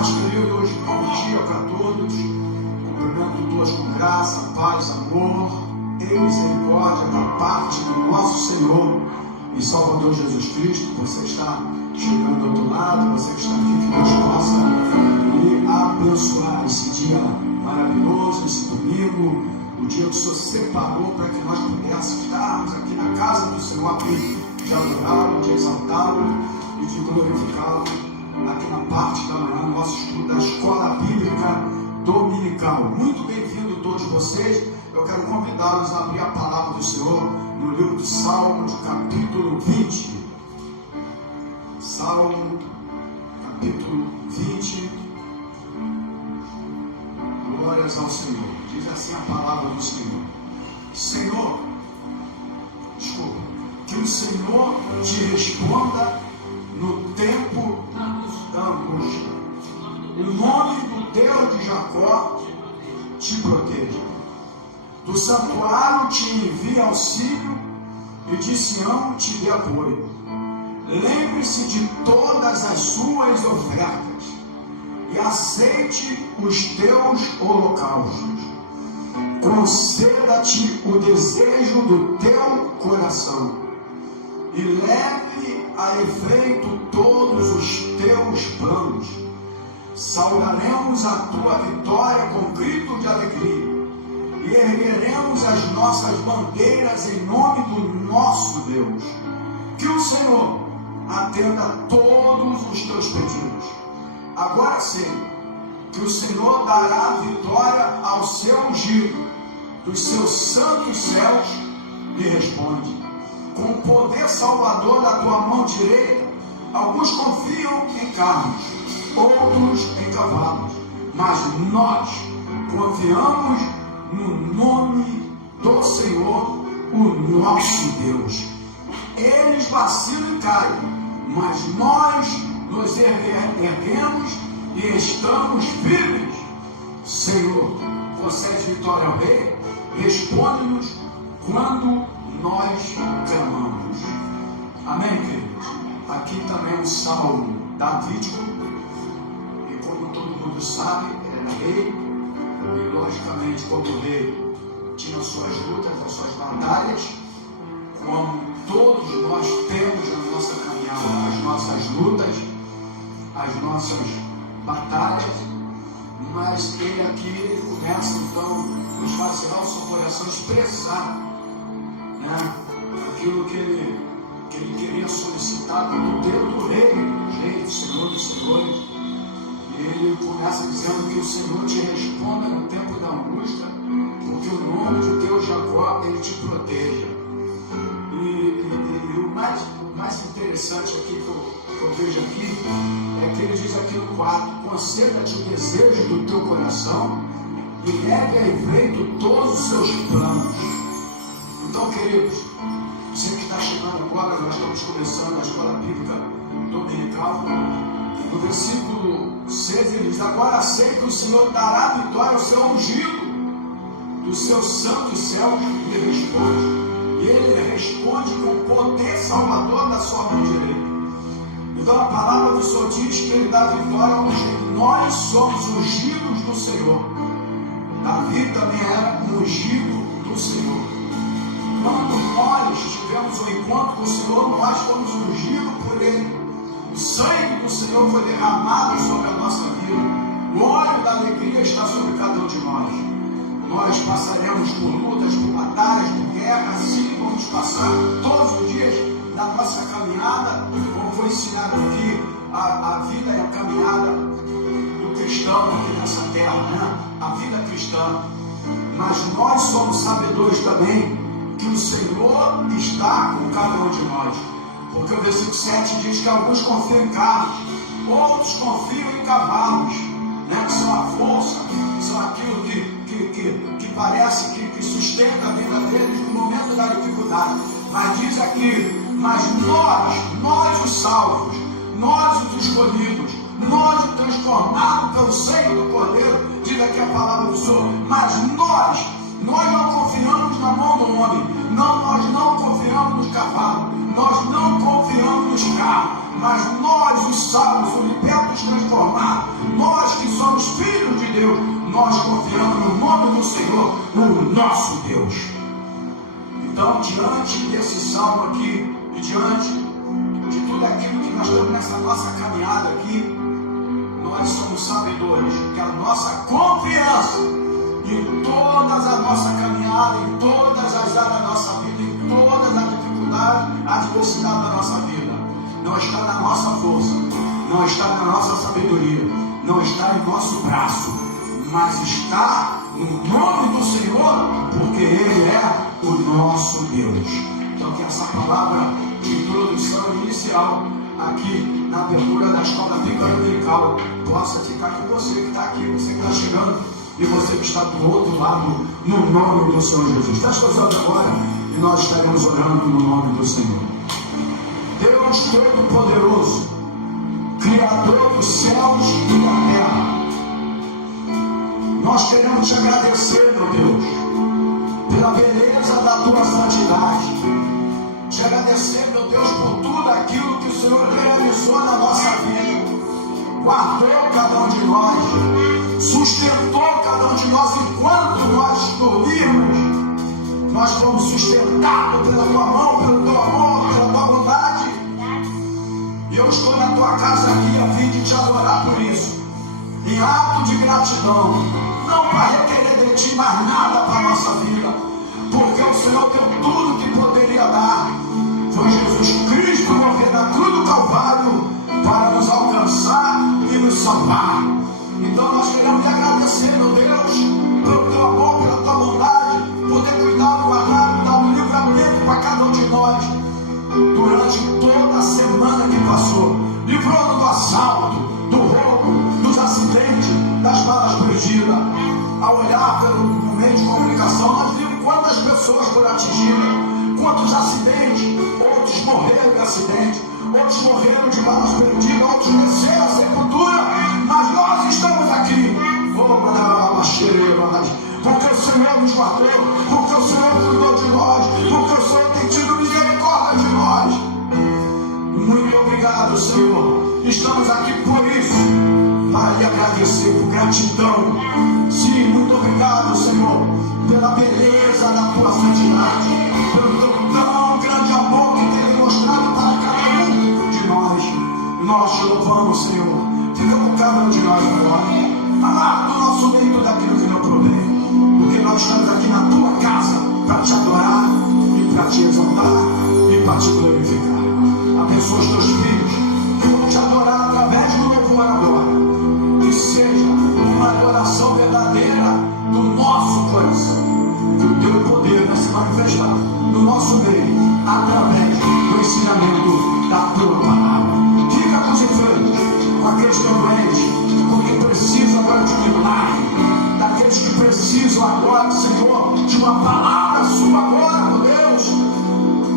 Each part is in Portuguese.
paz, queridos, bom dia para todos. Cumprimento todos com graça, paz, amor e misericórdia da parte do nosso Senhor e Salvador Jesus Cristo. Você está chegando do outro lado, você que está aqui, que Deus possa lhe abençoar esse dia maravilhoso, esse domingo, o dia que o Senhor separou para que nós pudéssemos estarmos aqui na casa do Senhor, aqui de adorá-lo, de exaltá-lo e de glorificá-lo aqui na parte da manhã, no nosso estudo da Escola Bíblica Dominical. Muito bem-vindo todos vocês. Eu quero convidá-los a abrir a palavra do Senhor no livro de Salmos, capítulo 20. Salmo, capítulo 20. Glórias ao Senhor. Diz assim a palavra do Senhor. Que o Senhor te responda no tempo da angústia. O nome do Deus de Jacó te proteja. Do santuário te envie auxílio e de Sião te dê apoio. Lembre-se de todas as suas ofertas e aceite os teus holocaustos. Conceda-te o desejo do teu coração e leve a efeito todos os teus planos. Saudaremos a tua vitória com grito de alegria e ergueremos as nossas bandeiras em nome do nosso Deus. Que o Senhor atenda a todos os teus pedidos. Agora sei que o Senhor dará vitória ao seu ungido. Dos seus santos céus lhe responde. Com o poder salvador da tua mão direita, alguns confiam em carros, outros em cavalos, mas nós confiamos no nome do Senhor, o nosso Deus. Eles vacilam e caem, mas nós nos erguemos e estamos firmes. Senhor, você é de vitória ao rei, responde-nos quando nós clamamos. Amém, queridos? Aqui também é um salmo davídico, e como todo mundo sabe, era rei, e logicamente, como rei, tinha suas lutas, as suas batalhas, como todos nós temos na nossa caminhada, as nossas lutas, as nossas batalhas, mas ele aqui começa então a esvaziar o seu coração, expressar, né, aquilo que ele queria solicitar do Deus do Rei, do Senhor dos Senhores. E ele começa dizendo que o Senhor te responda no tempo da angústia, porque o nome de Deus Jacó, ele te proteja. E o mais interessante aqui que eu vejo aqui é que ele diz aqui no 4: conceda-te o desejo do teu coração e leve a efeito todos os seus planos. Então, queridos, você que está chegando agora, nós estamos começando a Escola Bíblica Dominical. No versículo 6 ele diz: agora sei que o Senhor dará vitória ao seu ungido. Do seu santo céu lhe responde. E ele responde com o poder salvador da sua mão direita. Então a palavra do Senhor diz que ele dá vitória ao ungido. Nós somos ungidos do Senhor. Davi também era ungido do Senhor. Quando nós tivemos um encontro com o Senhor, nós fomos ungidos por ele. O sangue do Senhor foi derramado sobre a nossa vida. O óleo da alegria está sobre cada um de nós. Nós passaremos por lutas, por batalhas, por guerra, assim vamos passar todos os dias da nossa caminhada, como foi ensinado aqui, a vida é a caminhada do cristão aqui nessa terra, né? A vida cristã. Mas nós somos sabedores também que o Senhor está com cada um de nós. Porque o versículo 7 diz que alguns confiam em carros, outros confiam em cavalos, né? Que são a força, são aquilo que parece que sustenta a vida deles no momento da dificuldade. Mas diz aqui: mas nós os salvos, nós os escolhidos, nós os transformados pelo sangue do Cordeiro, diz aqui a palavra do Senhor. Mas nós não confiamos na mão do homem, nós não confiamos nos cavalos, nós não confiamos nos carros, mas nós os salvos, os libertos transformados, nós nós confiamos no nome do Senhor, no nosso Deus. Então, diante desse salmo aqui, e diante de tudo aquilo que nós temos nessa nossa caminhada aqui, nós somos sabedores que a nossa confiança em todas a nossa caminhada, em todas as áreas da nossa vida, em todas as dificuldades, adversidades da nossa vida, não está na nossa força, não está na nossa sabedoria, não está em nosso braço, mas está no nome do Senhor, porque Ele é o nosso Deus. Então que essa palavra de introdução inicial aqui na abertura da escola bíblica dominical possa ficar com você que está aqui, você que está chegando e você que está do outro lado, no nome do Senhor Jesus. Feche os olhos agora e nós estaremos orando no nome do Senhor. Deus Todo-Poderoso, Criador dos céus e da terra, nós queremos te agradecer, meu Deus, pela beleza da tua santidade. Te agradecer, meu Deus, por tudo aquilo que o Senhor realizou na nossa vida. Guardou cada um de nós, sustentou cada um de nós enquanto nós dormimos. Nós fomos sustentados pela tua mão, pelo teu amor, pela tua bondade. E eu estou na tua casa aqui a fim de te adorar por isso, em ato de gratidão, não para requerer de ti mais nada para a nossa vida, porque o Senhor deu tudo que poderia dar. Foi Jesus Cristo morrer na cruz do Calvário para nos alcançar e nos salvar. Então nós queremos te agradecer, meu Deus, pelo teu amor, pela tua bondade, por ter cuidado, guardado, dar um livramento para cada um de nós durante toda a semana que passou, livrando do assalto, do roubo, dos acidentes, das balas perdidas. Ao olhar pelo meio de comunicação, nós vimos quantas pessoas foram atingidas, quantos acidentes, outros morreram de acidente, outros morreram de balas perdidas, outros desceram a sepultura, mas nós estamos aqui, porque o Senhor nos guardou, porque o Senhor cuidou de nós, porque o Senhor tem tido misericórdia de nós. Muito obrigado, Senhor. Estamos aqui por isso, para lhe agradecer, por gratidão. Sim, muito obrigado, Senhor, pela beleza da tua santidade, pelo teu tão grande amor que tem demonstrado para cada um de nós. Nós te louvamos, Senhor. Fica com cada um de nós agora. Falar do nosso leito daquilo que não provém, porque nós estamos aqui na tua casa para te adorar e para te exaltar e para te glorificar. Abençoa os teus filhos que vão te adorar através do louvor agora. Que seja uma adoração verdadeira do nosso coração. Que o teu poder vai se manifestar no nosso meio através do ensinamento da tua palavra. Fica com os enfermos, com aqueles que estão doentes, porque precisam agora de milagre, daqueles que precisam agora, Senhor, de uma palavra sua agora, meu Deus.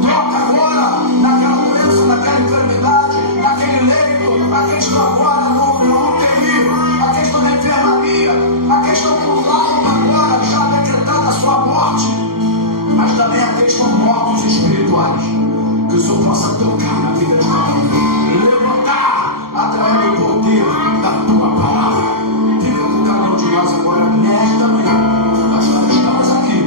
Toca agora naquela doença, naquela enfermidade, naquele leito, aqueles que estão agora no UTI, aqueles que estão na enfermaria, aqueles que estão com alma agora, já decretando a sua morte, mas também aqueles que estão mortos espirituais. Que o Senhor possa tocar na vida de cada um, levantar através do poder da tua palavra. Fica com cada um de nós agora, nesta manhã. Nós estamos aqui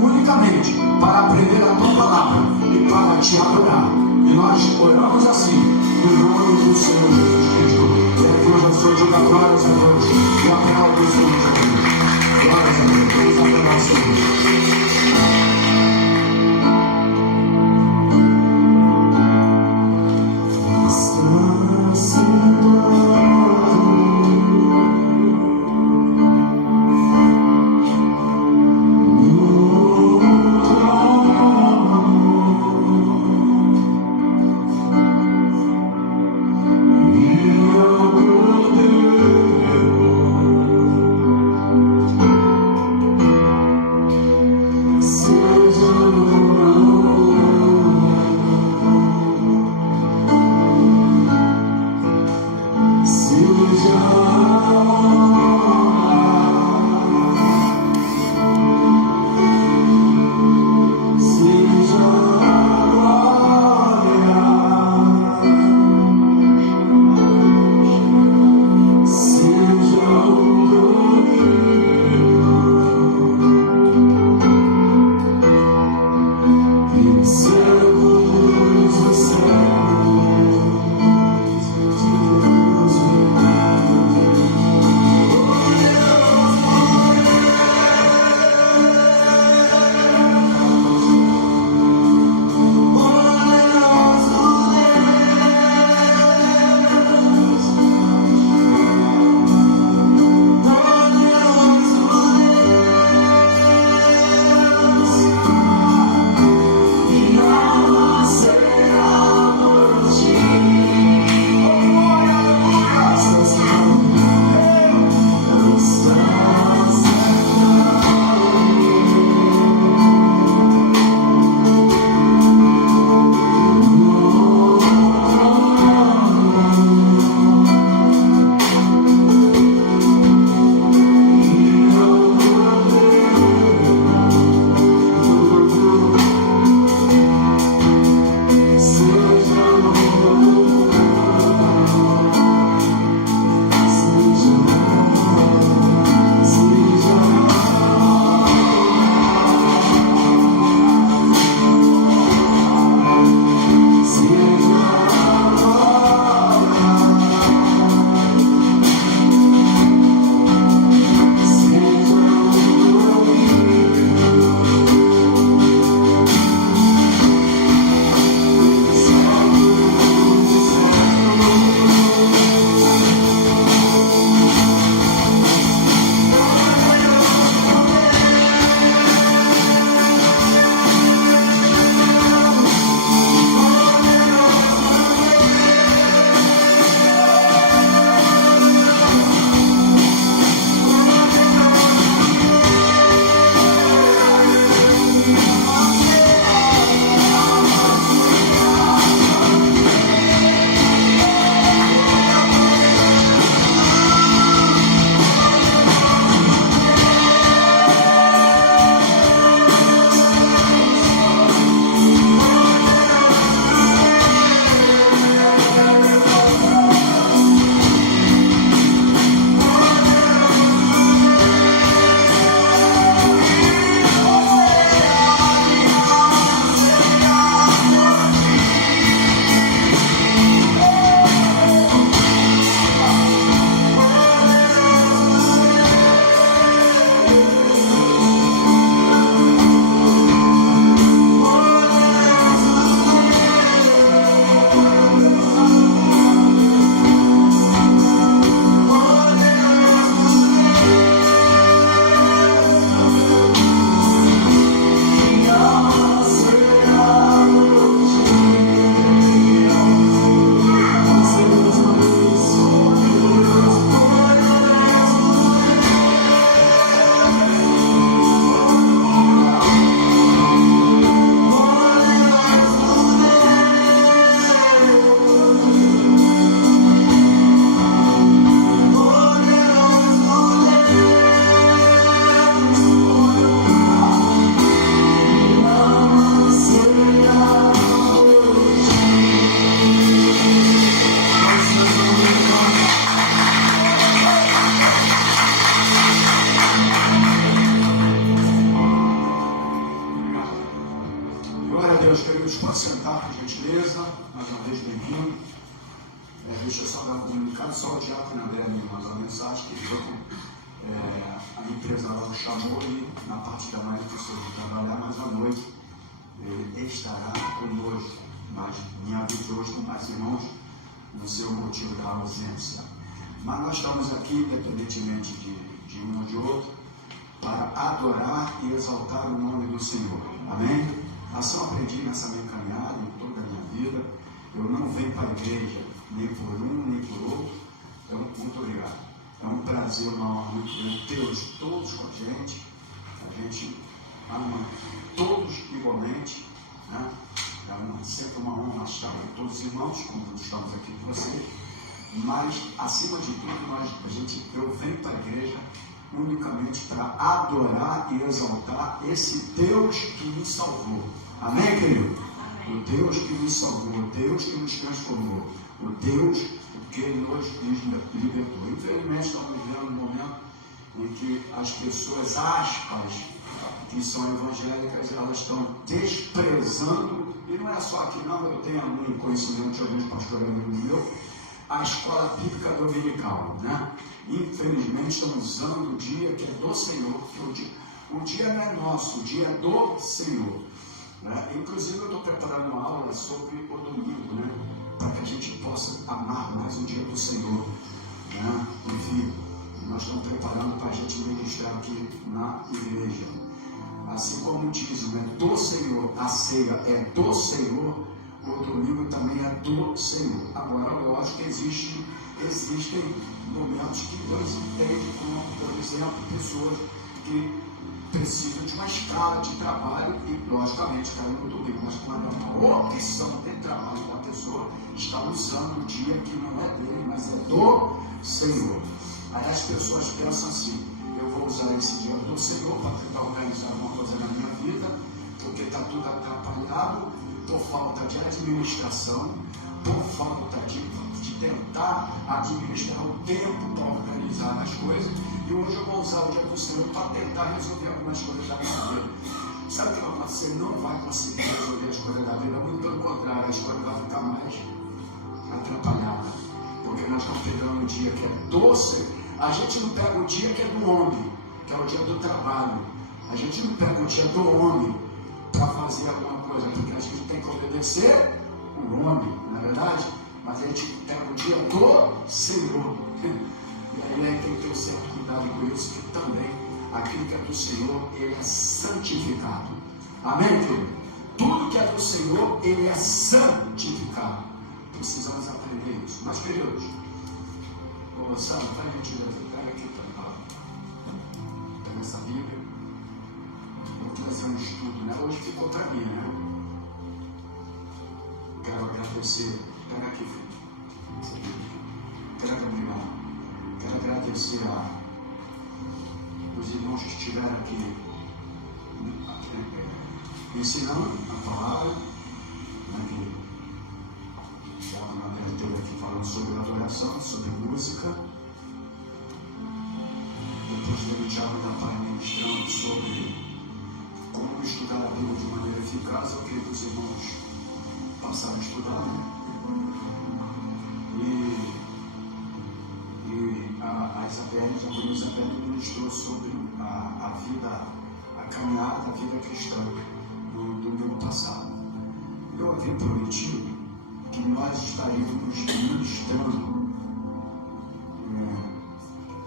unicamente para aprender a tua palavra e para te adorar. E nós oramos assim, no nome do Senhor Jesus Cristo. E a Deus ao Senhor, diga glórias a Deus. E aplaude o Senhor Jesus. Glórias a Deus. Vamos adorar o Senhor. Deixa eu só dar um comunicado, só o Diácono André me mandou uma mensagem que a empresa lá o chamou e na parte da manhã precisou trabalhar, mas à noite ele estará conosco. Mas me avisou hoje com mais irmãos, não sei o motivo da ausência. Mas nós estamos aqui, independentemente de um ou de outro, para adorar e exaltar o nome do Senhor. Amém? Assim eu aprendi nessa minha caminhada, em toda a minha vida. Eu não venho para a igreja nem por um, nem por outro. Então, muito obrigado. É um prazer, uma honra muito grande tê-los todos com a gente. A gente ama todos igualmente, né? É sempre uma honra estar com todos os irmãos, como estamos aqui com você. Mas, acima de tudo, eu venho para a igreja unicamente para adorar e exaltar esse Deus que nos salvou. Amém, querido? Amém. O Deus que nos salvou, o Deus que nos transformou, o Deus que nos libertou. Infelizmente, estamos vivendo um momento em que as pessoas, aspas, que são evangélicas, elas estão desprezando, e não é só aqui não, eu tenho algum conhecimento de alguns pastores amigos meus, a escola bíblica dominical, né? Infelizmente estão usando o dia que é do Senhor, porque o dia não é nosso, o dia é do Senhor, né? Inclusive eu estou preparando uma aula sobre o domingo, né? Para que a gente possa amar mais o dia do Senhor, né? Enfim, nós estamos preparando para a gente ministrar aqui na igreja. Assim como diz, né? Do Senhor, a ceia é do Senhor, o domingo também é do Senhor. Agora, lógico que existem momentos que Deus entende, como, por exemplo, pessoas que precisam de uma escala de trabalho e, logicamente, caiu no domingo. Mas quando é uma opção de trabalho da pessoa, está usando o dia que não é dele, mas é do Senhor. Aí as pessoas pensam assim: eu vou usar esse dia do Senhor para tentar organizar alguma coisa na minha vida, porque está tudo atrapalhado, por falta de administração, por falta de tentar administrar o tempo para organizar as coisas, e hoje eu vou usar o dia do Senhor para tentar resolver algumas coisas da minha vida. Sabe o que vai acontecer? Não vai conseguir resolver as coisas da vida, muito pelo contrário, as coisas vão ficar mais atrapalhadas, porque nós estamos pegando o dia que é do Senhor. A gente não pega o dia que é do homem, que é o dia do trabalho. A gente não pega o dia do homem para fazer alguma coisa, porque a gente tem que obedecer o homem, não é verdade? Mas a gente pega o dia do Senhor. E aí tem que ter um certo cuidado com isso, que também aquilo que é do Senhor, ele é santificado. Amém, querido? Tudo que é do Senhor, ele é santificado. Precisamos aprender isso. Mas, queridos, ô Sandro, vai, gentileza, pega aqui para pega essa Bíblia. Vou trazer um estudo, né? Hoje ficou para mim, né? Quero agradecer. Pega aqui, filho. Quero agradecer os irmãos que estiveram aqui ensinando a palavra, né? Que a Manuela esteve aqui falando sobre adoração, sobre música. Depois do Thiago da Pai ministrando sobre como estudar a Bíblia de maneira eficaz. Eu queria que os irmãos passaram a estudar, né? A Isabelle ministrou sobre a vida, a caminhada da vida cristã no domingo passado. Eu havia prometido que nós estaríamos ministrando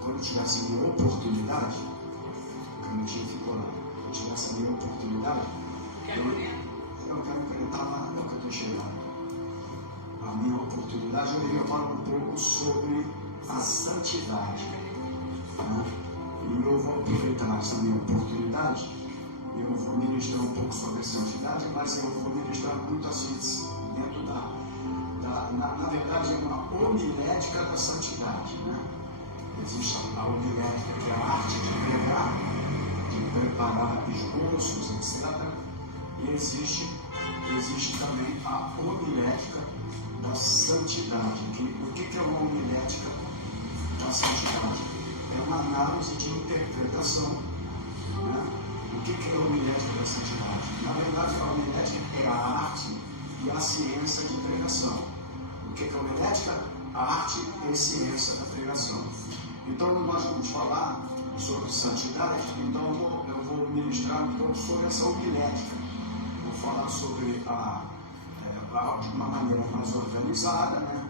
quando tivesse uma oportunidade, que não tinha ficou lá, quando tivesse uma oportunidade, eu quero acreditar lá, não que eu deixei lá. A minha oportunidade, eu ia falar um pouco sobre a santidade, né? E eu vou aproveitar essa minha oportunidade. Eu vou ministrar um pouco sobre a santidade, mas eu vou ministrar muito assim dentro na verdade é uma homilética da santidade, né? Existe a homilética, que é a arte de pregar, de preparar esboços, etc. E existe também a homilética da santidade. O que é uma homilética da santidade? É uma análise de interpretação, né? O que é a homilética da santidade? Na verdade, a homilética é a arte e a ciência de pregação. O que é a homilética? a arte e a ciência da pregação. Então nós vamos falar sobre santidade, então eu vou ministrar um pouco sobre essa homilética. Vou falar sobre de uma maneira mais organizada, né?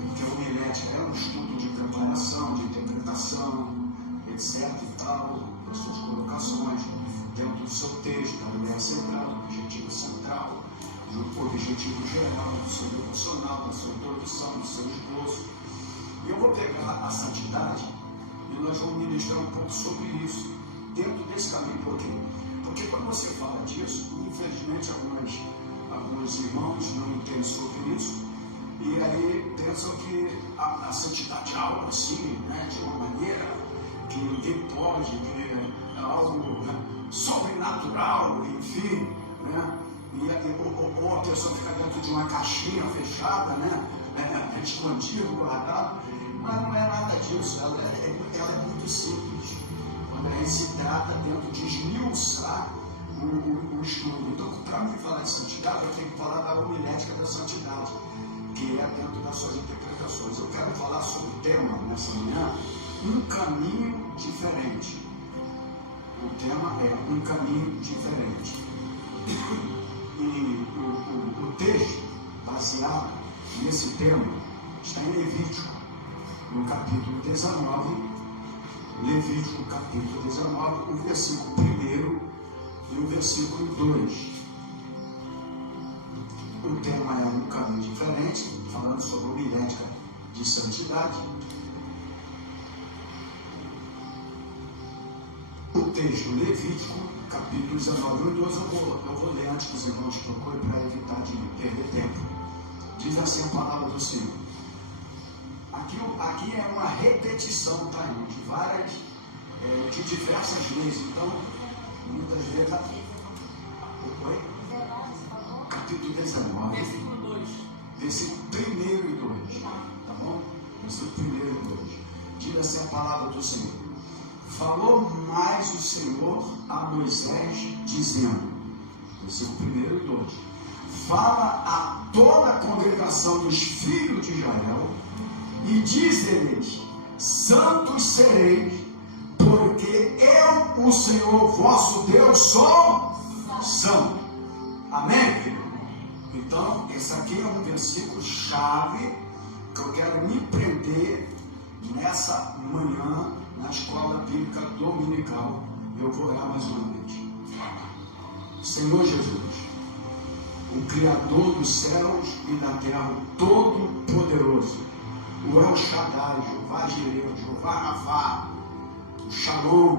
Porque a homilética é um estudo de preparação, de interpretação, etc. e tal, das suas colocações dentro do seu texto, da ideia central, do objetivo central, do objetivo geral, do seu devocional, da sua introdução, do seu esboço. E eu vou pegar a santidade e nós vamos ministrar um pouco sobre isso, dentro desse caminho. Por quê? Porque quando você fala disso, infelizmente alguns irmãos não entendem sobre isso, e aí pensam que a santidade é algo assim, né, de uma maneira que ninguém pode, que é algo, né, sobrenatural, enfim, né? Ou a pessoa fica dentro de uma caixinha fechada, né, escondido, guardado, mas não é nada disso. Ela é muito simples quando a gente se trata dentro de esmiuçar o estudo. Então, para me falar em santidade, eu tenho que falar da homilética da santidade, que é dentro das suas interpretações. Eu quero falar sobre o tema nessa manhã, um caminho diferente. O tema é um caminho diferente. E o texto baseado nesse tema está em Levítico, no capítulo 19, Levítico capítulo 19, o versículo 1 e o versículo 2. O tema é um caminho diferente, falando sobre a homilética de santidade. O texto Levítico, capítulo 19, 1 e 2, eu vou ler antes que os irmãos procurem para evitar de perder tempo. Diz assim a palavra do Senhor. Aqui é uma repetição, tá, irmão, de diversas vezes. Então, muitas vezes. Oi? Capítulo 19. Versículo 2. Versículo 1 e 2. Tá bom? Versículo 1 e 2. Diz assim a palavra do Senhor. Falou mais o Senhor a Moisés, dizendo, versículo 1 e 2, fala a toda a congregação dos filhos de Israel, e diz-lhes, santos sereis, porque eu, o Senhor vosso Deus, sou santo. Amém, filho? Então, esse aqui é um versículo chave que eu quero me prender nessa manhã, na escola bíblica dominical. Eu vou orar mais uma vez. Senhor Jesus, o Criador dos céus e da terra, todo-poderoso, o El Shaddai, Jeová Jireh, Jeová Rafá, o Shalom,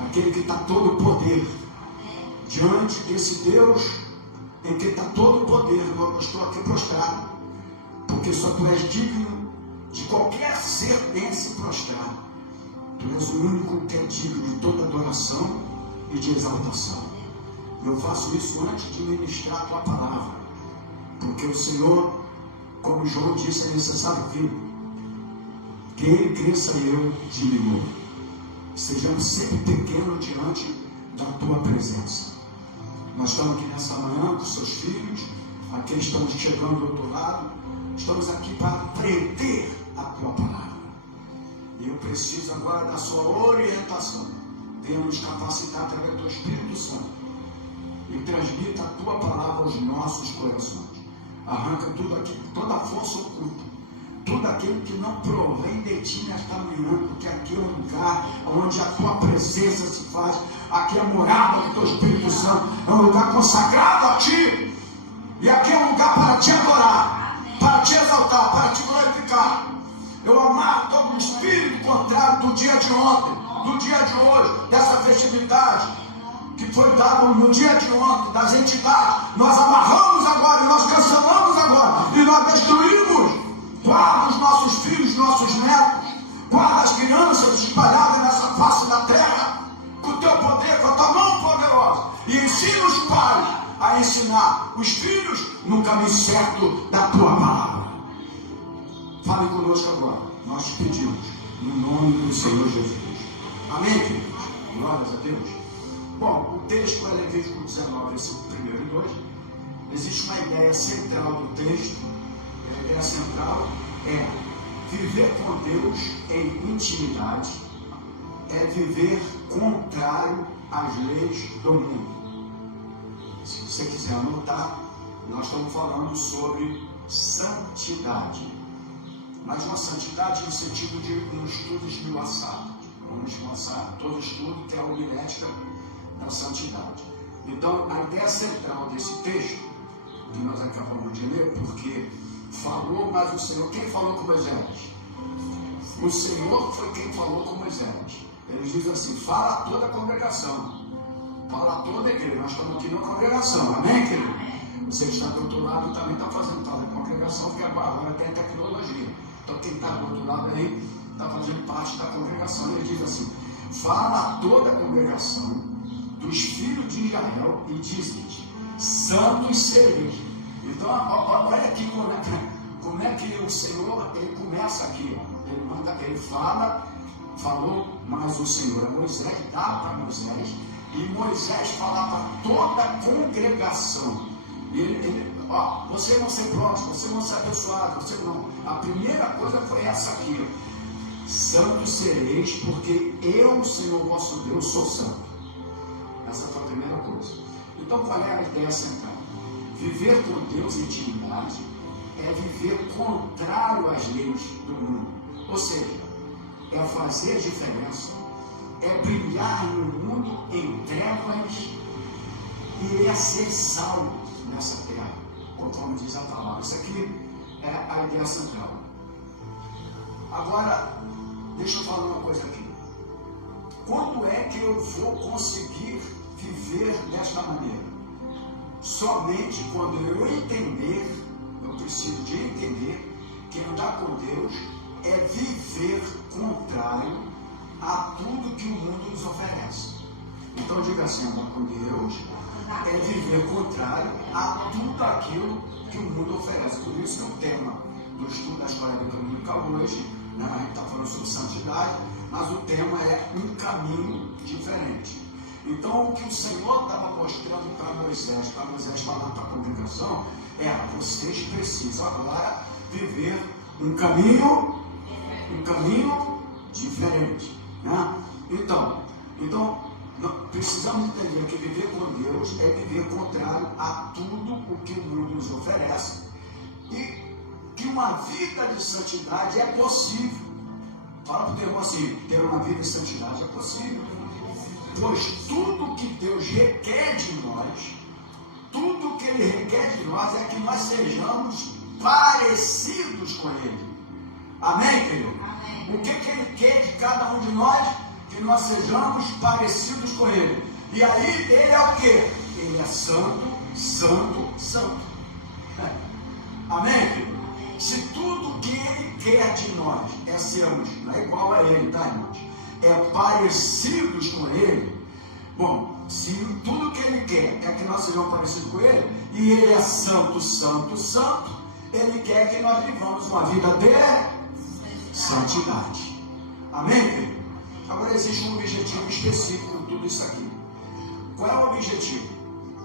aquele que está todo o poder, diante desse Deus em que está todo o poder, eu estou aqui prostrado, porque só tu és digno de qualquer ser em se prostrar. Tu és o único que é digno de toda adoração e de exaltação. Eu faço isso antes de ministrar a tua palavra, porque o Senhor, como João disse, é necessário que ele cresça e eu diminua. Sejamos sempre pequenos diante da tua presença. Nós estamos aqui nessa manhã com seus filhos, aqui estamos chegando do outro lado, estamos aqui para aprender a tua palavra. E eu preciso agora da sua orientação. Venha nos capacitar através do teu Espírito Santo e transmita a tua palavra aos nossos corações. Arranca tudo aqui, toda a força oculta, tudo aquilo que não provém de ti nesta manhã, porque aqui é um lugar onde a tua presença se faz, aqui é a morada do teu Espírito Santo, é um lugar consagrado a ti, e aqui é um lugar para te adorar, para te exaltar, para te glorificar. Eu amarro todo o espírito contrário do dia de ontem, do dia de hoje, dessa festividade que foi dada no dia de ontem, das entidades. Nós amarramos agora, nós cancelamos agora, e nós destruímos. Guarda os nossos filhos, nossos netos, guarda as crianças espalhadas nessa face da terra, com o teu poder, com a tua mão poderosa, e ensina os pais a ensinar os filhos no caminho certo da tua palavra. Fale conosco agora, nós te pedimos, no nome do Senhor Jesus. Amém, queridos? Glórias a Deus. Bom, o texto é Levítico 19, versículo 1 e 2. Existe uma ideia central do texto, A ideia central é viver com Deus em intimidade, é viver contrário às leis do mundo. Se você quiser anotar, nós estamos falando sobre santidade, mas uma santidade no sentido de um estudo esmiuçado. Vamos esmiuçar todo estudo que é a homilética da santidade. Então, a ideia central desse texto, que nós acabamos de ler, porque falou, mas o Senhor, quem falou com Moisés? O Senhor foi quem falou com Moisés. Ele diz assim: fala a toda a congregação, fala a toda a igreja. Nós estamos aqui numa congregação, amém, querido? Você que está do outro lado também está fazendo parte da congregação, porque agora tem tecnologia. Então, quem está do outro lado aí está fazendo parte da congregação. Ele diz assim: fala a toda a congregação dos filhos de Israel e diz-lhes: santos sereis. Então, olha aqui como é que o Senhor, ele começa aqui, ó. Ele falou, mas o Senhor a Moisés, dá para Moisés, e Moisés fala para toda a congregação. Vocês vão ser próximos, vocês vão ser abençoados, vocês não. A primeira coisa foi essa aqui, ó. Santos sereis, porque eu, Senhor vosso Deus, sou santo. Essa foi a primeira coisa. Então, qual é a ideia central? Viver com Deus em intimidade é viver contrário às leis do mundo. Ou seja, é fazer diferença, é brilhar no mundo em trevas e é ser sal nessa terra, conforme diz a palavra. Isso aqui é a ideia central. Agora, deixa eu falar uma coisa aqui. Quando é que eu vou conseguir viver desta maneira? Somente quando eu entender, eu preciso de entender que andar com Deus é viver contrário a tudo que o mundo nos oferece. Então diga assim: andar com Deus é viver contrário a tudo aquilo que o mundo oferece. Por isso que o tema do estudo da escola bíblica hoje, né, a gente está falando sobre santidade, mas o tema é um caminho diferente. Então, o que o Senhor estava mostrando para Moisés falar para a congregação, era: vocês precisam agora viver um caminho diferente. Né? Então, precisamos entender que viver com Deus é viver contrário a tudo o que o mundo nos oferece, e que uma vida de santidade é possível. Fala para o teu irmão assim: ter uma vida de santidade é possível. Pois tudo que Deus requer de nós, tudo que Ele requer de nós é que nós sejamos parecidos com Ele. Amém, querido? Amém. O que Ele quer de cada um de nós? Que nós sejamos parecidos com Ele. E aí, Ele é o quê? Ele é santo, santo, santo. Amém, querido? Se tudo que Ele quer de nós é sermos, não é igual a Ele, tá, irmãos? É parecidos com Ele. Bom, se tudo que Ele quer é que nós sejamos parecidos com Ele, e Ele é santo, santo, santo, Ele quer que nós vivamos uma vida de santidade. Amém, querido? Agora existe um objetivo específico em tudo isso aqui. Qual é o objetivo?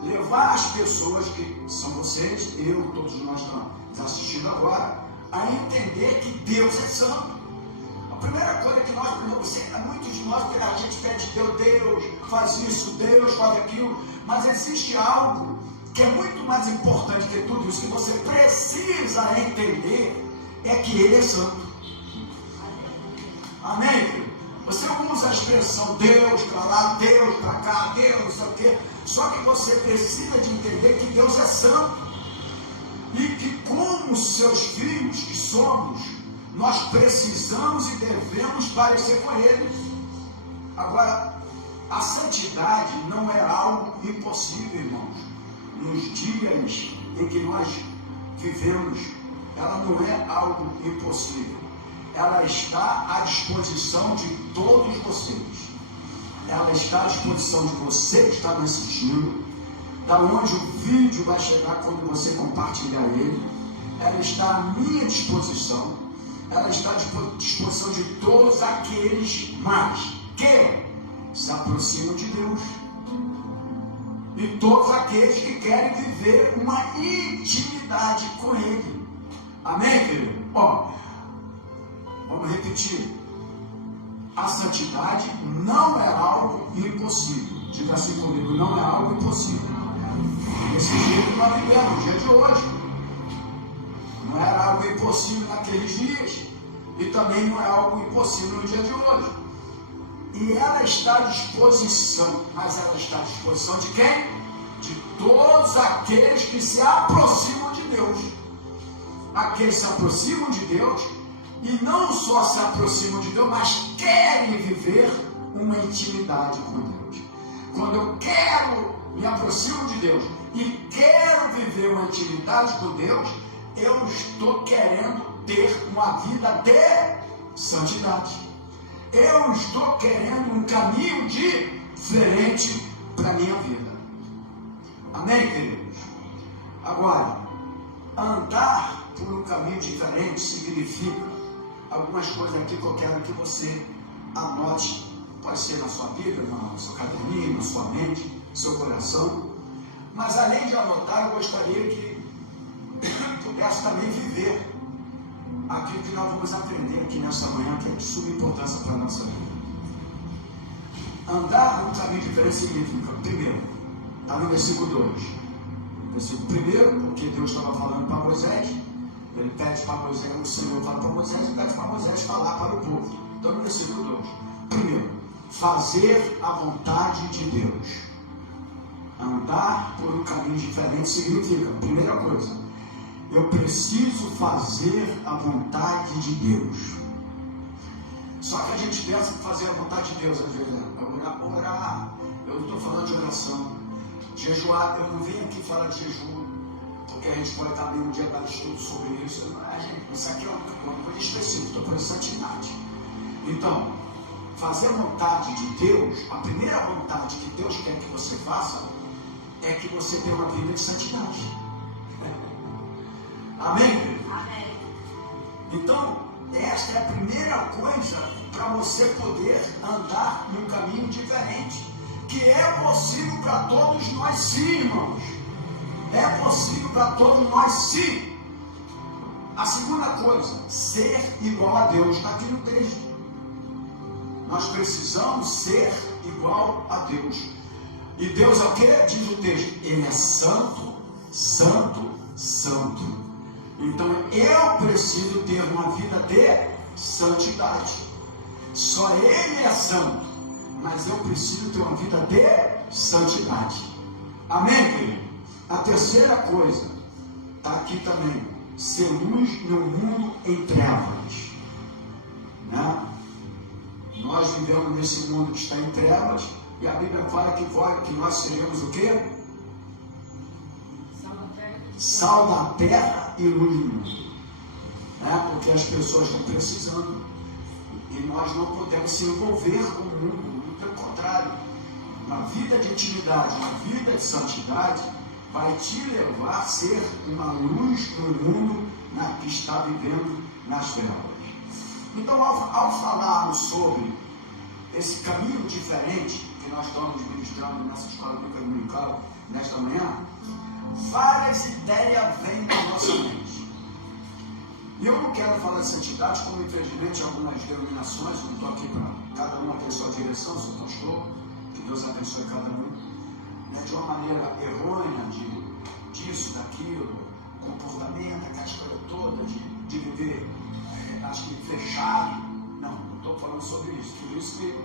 Levar as pessoas, que são vocês, eu, todos nós estamos assistindo agora, a entender que Deus é santo. A primeira coisa que muitos de nós, a gente pede Deus faz isso, Deus faz aquilo, mas existe algo que é muito mais importante que tudo isso, que você precisa entender, é que Ele é santo. Amém? Você usa a expressão Deus para lá, Deus para cá, Deus não sei o quê, só que você precisa de entender que Deus é santo, e que como seus filhos que somos, nós precisamos e devemos parecer com Ele. Agora, a santidade não é algo impossível, irmãos. Nos dias em que nós vivemos, ela não é algo impossível. Ela está à disposição de todos vocês. Ela está à disposição de você que está me assistindo, da onde o vídeo vai chegar quando você compartilhar ele. Ela está à minha disposição. Ela está à disposição de todos aqueles mais que se aproximam de Deus, e todos aqueles que querem viver uma intimidade com Ele. Amém, querido? Ó, vamos repetir. A santidade não é algo impossível. Diga assim comigo, não é algo impossível. Esse dia que nós vivemos, o dia de hoje. Não era algo impossível naqueles dias. E também não é algo impossível no dia de hoje. E ela está à disposição. Mas ela está à disposição de quem? De todos aqueles que se aproximam de Deus. Aqueles se aproximam de Deus e não só se aproximam de Deus, mas querem viver uma intimidade com Deus. Quando eu me aproximo de Deus e quero viver uma intimidade com Deus, eu estou querendo ter uma vida de santidade. Eu estou querendo um caminho diferente para a minha vida. Amém, queridos? Agora, andar por um caminho diferente significa algumas coisas aqui que eu quero que você anote. Pode ser na sua Bíblia, na sua caderninha, na sua mente, no seu coração. Mas além de anotar, eu gostaria que pudesse também viver aquilo que nós vamos aprender aqui nessa manhã, que é de suma importância para a nossa vida. Andar num caminho diferente significa, primeiro, está no versículo 2. Versículo 1, porque Deus estava falando para Moisés, ele pede para Moisés, o Senhor fala para Moisés e pede para Moisés falar para o povo. Então, no versículo 2, primeiro, fazer a vontade de Deus. Andar por um caminho diferente significa, primeira coisa, eu preciso fazer a vontade de Deus. Só que a gente pensa que fazer a vontade de Deus, às vezes, é orar. Eu não estou falando de oração. Jejuar, eu não vim aqui falar de jejum, porque a gente pode estar um dia para estudo sobre isso. Isso aqui é uma coisa específica, estou falando de santidade. Então, fazer a vontade de Deus, a primeira vontade que Deus quer que você faça, é que você tenha uma vida de santidade. Amém? Amém. Então, esta é a primeira coisa para você poder andar num caminho diferente, que é possível para todos nós sim, irmãos. É possível para todos nós sim. A segunda coisa, ser igual a Deus. Está aqui no texto. Nós precisamos ser igual a Deus. E Deus é o que? Diz o texto. Ele é santo, santo, santo. Então eu preciso ter uma vida de santidade. Só Ele é santo, mas eu preciso ter uma vida de santidade. Amém, querido? A terceira coisa, está aqui também, ser luz no mundo em trevas. Né? Nós vivemos nesse mundo que está em trevas, e a Bíblia fala que nós seremos o quê? Sal da terra e luz do mundo. Né? Porque as pessoas estão precisando. E nós não podemos se envolver com o mundo. Pelo contrário, uma vida de intimidade, uma vida de santidade, vai te levar a ser uma luz no mundo que está vivendo nas trevas. Então, ao falarmos sobre esse caminho diferente que nós estamos ministrando nessa escola bíblica dominical nesta manhã, várias ideias vêm na nossa mente. E eu não quero falar de santidade, como infelizmente algumas denominações, não estou aqui para cada uma ter sua direção, sou pastor, que Deus abençoe cada um, né, de uma maneira errônea, disso, daquilo, comportamento, aquela história toda, de viver, acho que fechado. Não estou falando sobre isso. Por isso que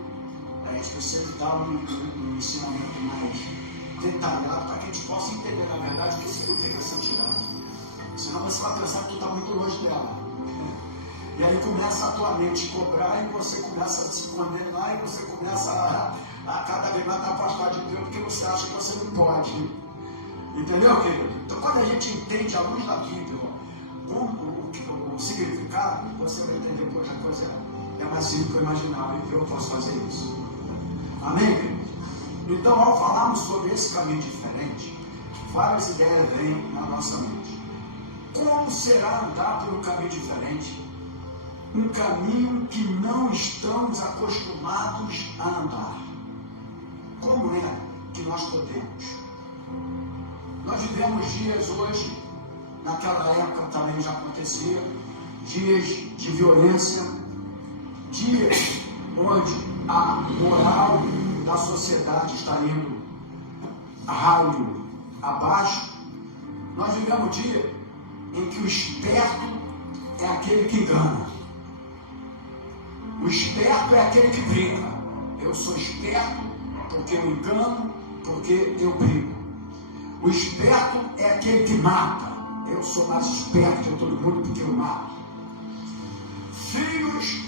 a gente precisa dar um ensinamento mais detalhado para que a gente possa entender, na verdade, o que significa santidade. Senão você vai pensar que tu está muito longe dela. E aí começa a tua mente cobrar e você começa a se condenar e você começa a cada vez mais afastar de Deus porque você acha que você não pode. Entendeu, querido? Então quando a gente entende à luz da Bíblia o significado, você vai entender que a coisa é mais simples que eu imaginava e eu posso fazer isso. Amém, querido? Então, ao falarmos sobre esse caminho diferente, várias ideias vêm na nossa mente. Como será andar por um caminho diferente? Um caminho que não estamos acostumados a andar. Como é que nós podemos? Nós vivemos dias hoje naquela época também já acontecia, dias de violência, dias onde a moral da sociedade está indo raio abaixo. Nós vivemos um dia em que o esperto é aquele que engana. O esperto é aquele que brinca. Eu sou esperto porque eu engano, porque eu brinco. O esperto é aquele que mata. Eu sou mais esperto que todo mundo porque eu mato. Filhos,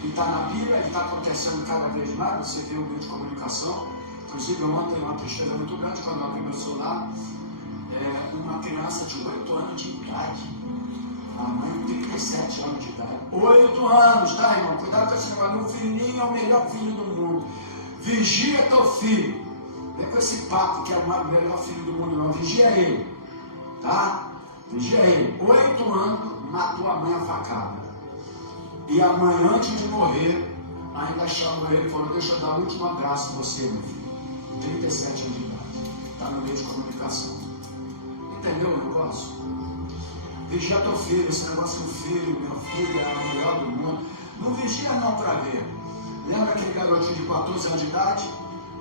que está na Bíblia, e está acontecendo cada vez mais. Você vê o meio de comunicação. Inclusive, ontem, uma tristeza muito grande, quando eu abri meu celular, uma criança de 8 anos de idade. A mãe tem 37 anos de idade. 8 anos, tá, irmão? Cuidado com esse negócio. Meu filhinho é o melhor filho do mundo. Vigia teu filho. Não é com esse papo que é o melhor filho do mundo, não. Vigia ele. Tá? Vigia ele. 8 anos, matou a mãe a facada. E a mãe, antes de morrer, ainda chamou ele e falou: deixa eu dar o último abraço em você, meu filho. 37 anos de idade. Está no meio de comunicação. Entendeu o negócio? Vigia teu filho, esse negócio do filho, meu filho é a melhor do mundo. Não vigia não para ver. Lembra aquele garotinho de 14 anos de idade?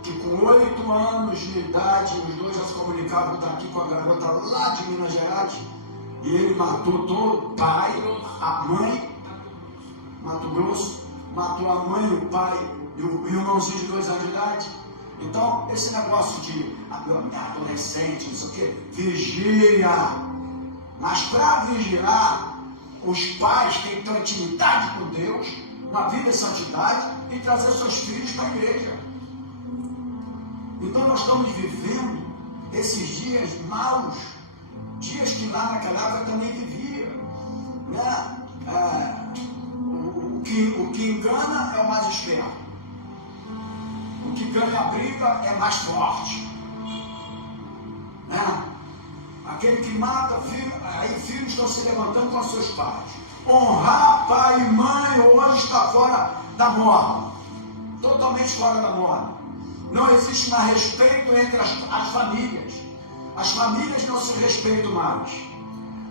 Que com 8 anos de idade, os dois já se comunicavam daqui com a garota lá de Minas Gerais. E ele matou todo o pai, a mãe, Mato Grosso, matou a mãe, o pai e o irmãozinho de 2 anos de idade. Então, esse negócio de adolescente, não sei o quê, vigia. Mas para vigiar, os pais têm que ter uma intimidade com Deus, uma vida de santidade e trazer seus filhos para a igreja. Então, nós estamos vivendo esses dias maus, dias que lá naquela época também vivia. Né? O que engana é o mais esperto. O que ganha a briga é mais forte. Né? Aquele que mata, aí filhos estão se levantando com seus pais. Honrar pai e mãe hoje está fora da moda. Totalmente fora da moda. Não existe mais respeito entre as famílias. As famílias não se respeitam mais.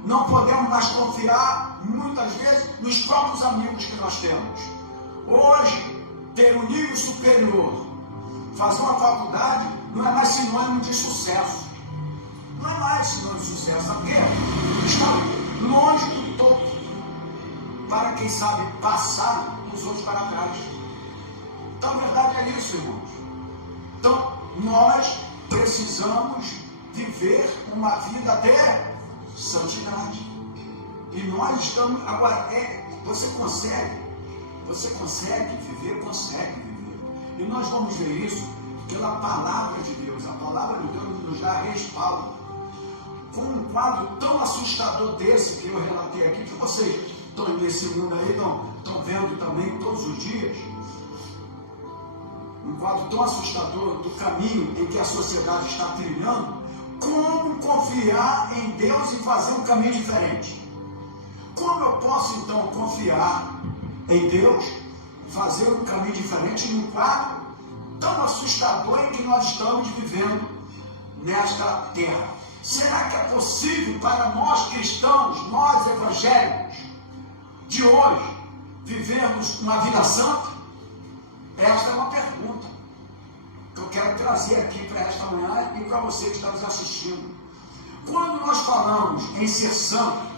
Não podemos mais confiar, muitas vezes, nos próprios amigos que nós temos. Hoje, ter um nível superior, fazer uma faculdade, não é mais sinônimo de sucesso. Não é mais sinônimo de sucesso. Sabe por quê? Está longe do topo. Para quem sabe passar os outros para trás. Então, a verdade é isso, irmãos. Então, nós precisamos viver uma vida de santidade. E nós estamos... Agora, você consegue viver, consegue viver. E nós vamos ver isso pela palavra de Deus. A palavra de Deus nos dá respaldo. Com um quadro tão assustador desse que eu relatei aqui, que vocês estão nesse mundo aí, estão vendo também todos os dias. Um quadro tão assustador do caminho em que a sociedade está trilhando. Como confiar em Deus e fazer um caminho diferente? Como eu posso então confiar em Deus, fazer um caminho diferente num quadro tão assustador em que nós estamos vivendo nesta terra? Será que é possível para nós cristãos, nós evangélicos de hoje, vivermos uma vida santa? Esta é uma pergunta que eu quero trazer aqui para esta manhã e para você que está nos assistindo. Quando nós falamos em ser santo,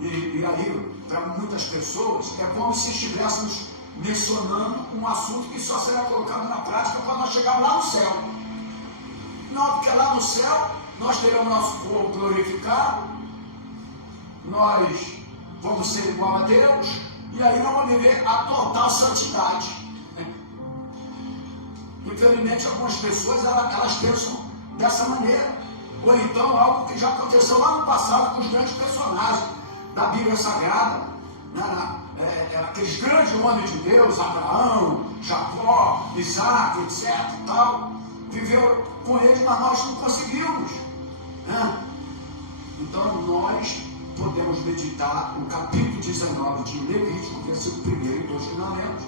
e aí, para muitas pessoas, é como se estivéssemos mencionando um assunto que só será colocado na prática quando nós chegarmos lá no céu. Não, porque lá no céu nós teremos nosso corpo glorificado, nós vamos ser igual a Deus, e aí nós vamos viver a total santidade. Infelizmente, algumas pessoas elas pensam dessa maneira, ou então algo que já aconteceu lá no passado com os grandes personagens da Bíblia Sagrada, né? Aqueles grandes homens de Deus, Abraão, Jacó, Isaac, etc. e tal, viveu com eles, mas nós não conseguimos. Né? Então nós podemos meditar no capítulo 19 de Levítico, versículo 1 e 2 que nós lemos.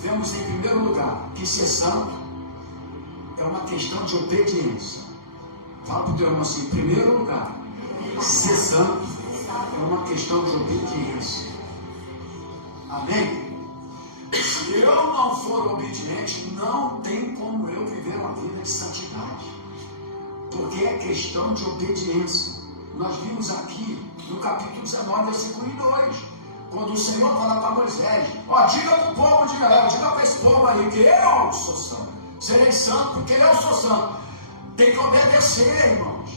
Vemos em primeiro lugar que ser santo é uma questão de obediência. Fala para o teu irmão assim: em primeiro lugar, Ser santo é uma questão de obediência. Amém? Se eu não for obediente, não tem como eu viver uma vida de santidade. Porque é questão de obediência. Nós vimos aqui no capítulo 19, versículo 2, quando o Senhor fala para Moisés: ó, diga para o povo de Israel, diga para esse povo aí que eu sou santo. Serei santo porque eu sou santo. Tem que obedecer, irmãos.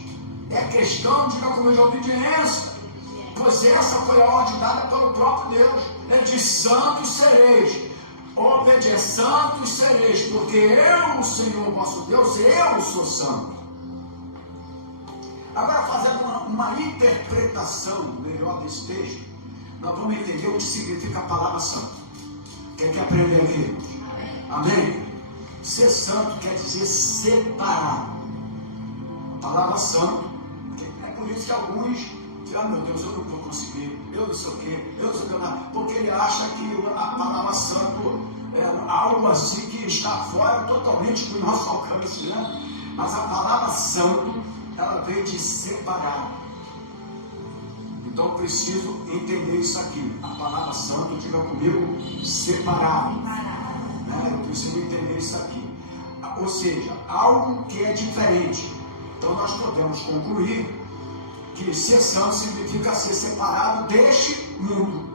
É questão, diga comigo, de obediência. Pois essa foi a ordem dada pelo próprio Deus. Ele diz: santos sereis. Obedecer, santos sereis, porque eu, o Senhor vosso Deus, eu sou santo. Agora, fazendo uma interpretação melhor desse texto, nós vamos entender o que significa a palavra santo. Quem quer aprender aqui? Amém? Ser santo quer dizer separar. A palavra santo, é por isso que alguns dizem: ah, meu Deus, eu não vou conseguir, eu não sei o quê, eu não sei o que nada, porque ele acha que a palavra santo é algo assim que está fora totalmente do nosso alcance, né? Mas a palavra santo, ela vem de separar. Então eu preciso entender isso aqui. A palavra santo, diga comigo, separar. Eu preciso entender isso aqui. Ou seja, algo que é diferente. Então nós podemos concluir que ser santo significa ser separado deste mundo.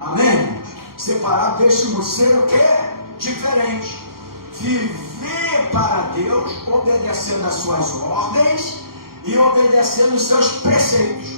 Amém? Separado deste mundo. Ser o quê? Diferente. Viver para Deus, obedecendo as suas ordens e obedecendo os seus preceitos.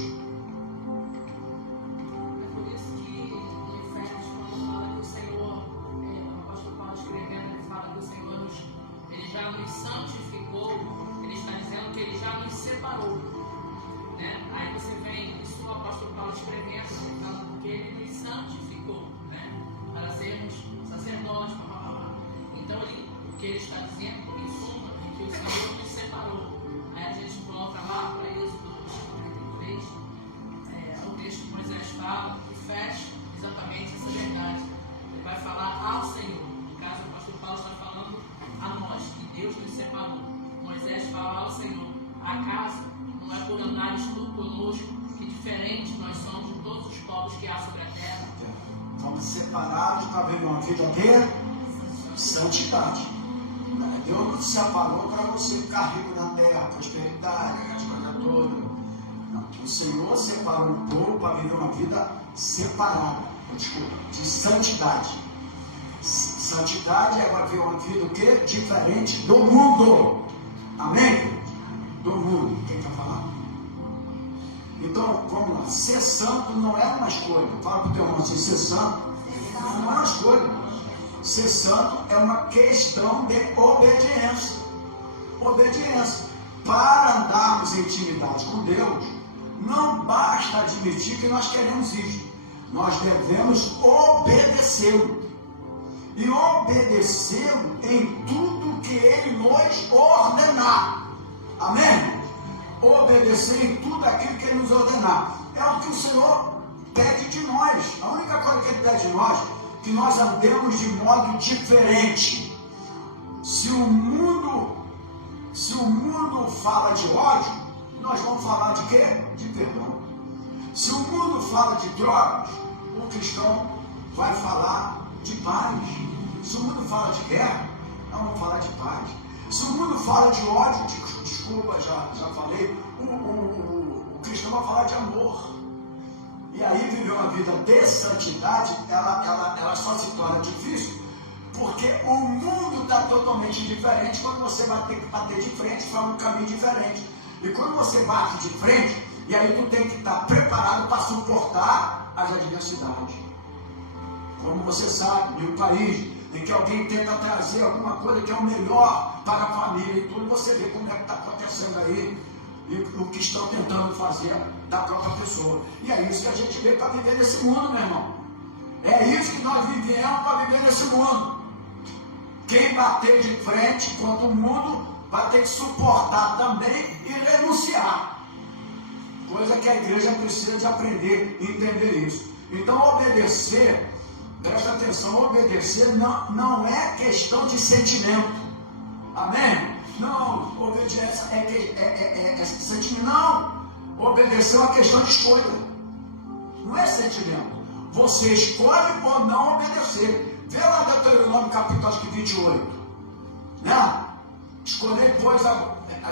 Que ele está dizendo, em suma, é que o Senhor nos separou. Aí a gente volta lá para Êxodo 43, o texto que Moisés fala, que fecha exatamente essa verdade. Ele vai falar ao Senhor. No caso, o pastor Paulo está falando a nós, que Deus nos separou. Moisés fala ao Senhor: acaso não é por andares tu conosco que diferente nós somos de todos os povos que há sobre a terra? Fomos separados para viver uma vida de santidade. Deus não se separou para você ficar rico na terra, prosperidade, as coisas todas. Não. O Senhor separou o povo para viver uma vida separada, de santidade. Santidade é para viver uma vida o quê? Diferente do mundo. Amém? Do mundo. Quem está falando? Então, vamos lá. Ser santo não é uma escolha. Fala para o teu irmão assim: ser santo não é uma escolha. Ser santo é uma questão de obediência. Obediência. Para andarmos em intimidade com Deus, não basta admitir que nós queremos isso. Nós devemos obedecê-lo. E obedecê-lo em tudo que Ele nos ordenar. Amém? Obedecer em tudo aquilo que Ele nos ordenar. É o que o Senhor pede de nós. A única coisa que Ele pede de nós, que nós andemos de modo diferente. Se o mundo fala de ódio, nós vamos falar de quê? De perdão. Se o mundo fala de drogas, o cristão vai falar de paz. Se o mundo fala de guerra, nós vamos falar de paz. Se o mundo fala de ódio, desculpa, já falei, o cristão vai falar de amor. E aí viver uma vida de santidade, ela só se torna difícil, porque o mundo está totalmente diferente quando você vai ter que bater de frente para um caminho diferente. E quando você bate de frente, e aí tu tem que estar preparado para suportar as adversidades. Como você sabe, em um país em que alguém tenta trazer alguma coisa que é o melhor para a família e tudo, você vê como é que está acontecendo aí, e o que estão tentando fazer da própria pessoa. E é isso que a gente veio para viver nesse mundo, meu irmão. É isso que nós vivemos para viver nesse mundo. Quem bater de frente contra o mundo vai ter que suportar também e renunciar. Coisa que a igreja precisa de aprender e entender isso. Então obedecer, presta atenção, obedecer não é questão de sentimento. Amém? Não, obediência é sentimento. Não. Obedecer é uma questão de escolha. Não é sentimento. Você escolhe ou não obedecer. Vê lá no Deuteronômio capítulo 28. Né? Escolher, pois,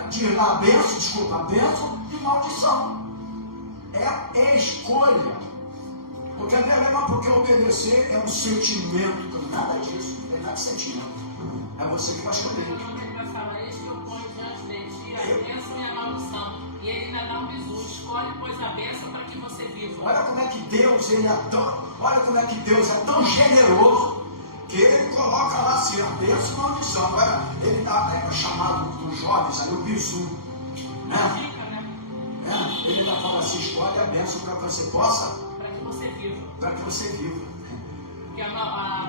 diz lá a bênção e maldição. É escolha. Porque porque obedecer é um sentimento. Nada disso. Não é nada de sentimento. É você que vai escolher. A bênção e a maldição. E ele ainda dá um bisu. Escolhe, pois, a bênção para que você viva. Olha como é que Deus, olha como é que Deus é tão generoso que ele coloca lá assim, a bênção e a maldição. Agora, ele dá chamado dos jovens aí o bisu. Né? Ele ainda fala assim, escolhe a bênção para que você possa. Para que você viva. Para que você viva.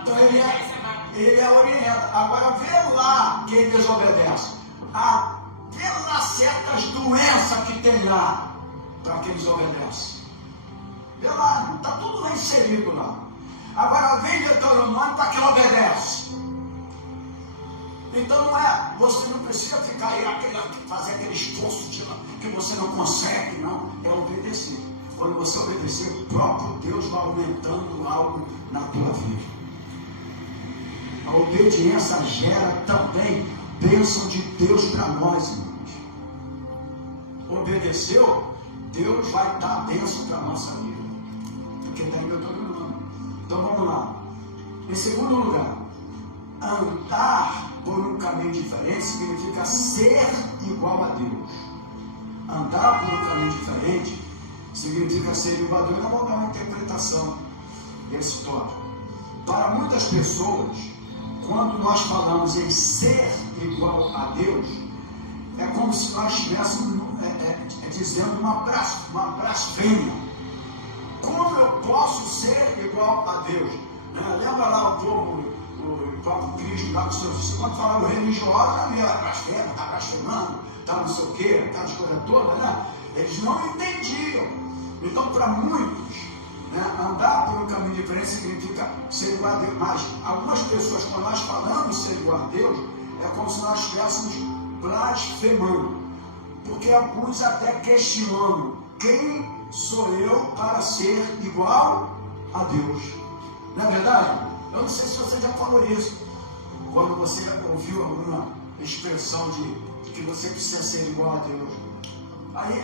Então ele orienta. Agora vê lá quem desobedece. Vê lá certas doenças que tem lá para quem desobedece. Vê lá, está tudo lá inserido lá. Agora vem Deuteronômio para quem obedece. Então você não precisa ficar aí, fazer aquele esforço que você não consegue, não. É obedecer. Quando você obedecer, o próprio Deus vai aumentando algo na tua vida. A obediência gera também bênção de Deus para nós, irmãos. Obedeceu, Deus vai dar bênção para a nossa vida. Porque está em Deuteronômio. Então vamos lá. Em segundo lugar, andar por um caminho diferente significa ser igual a Deus. Andar por um caminho diferente significa ser igual a Deus. Eu vou dar uma interpretação desse tópico. Para muitas pessoas, quando nós falamos em ser igual a Deus, é como se nós estivéssemos dizendo uma blasfêmia. Como eu posso ser igual a Deus? Lembra lá o povo, o próprio Cristo, lá com os seus discípulos, quando falava religioso, era blasfêmia, está blasfemando, está não sei o quê, aquelas coisas todas, né? Eles não entendiam. Então, para muitos, andar por um caminho diferente significa ser igual a Deus. Mas algumas pessoas, quando nós falamos ser igual a Deus, é como se nós estivéssemos blasfemando. Porque alguns até questionam: quem sou eu para ser igual a Deus? Não é verdade? Eu não sei se você já falou isso. Quando você ouviu alguma expressão de que você precisa ser igual a Deus. Aí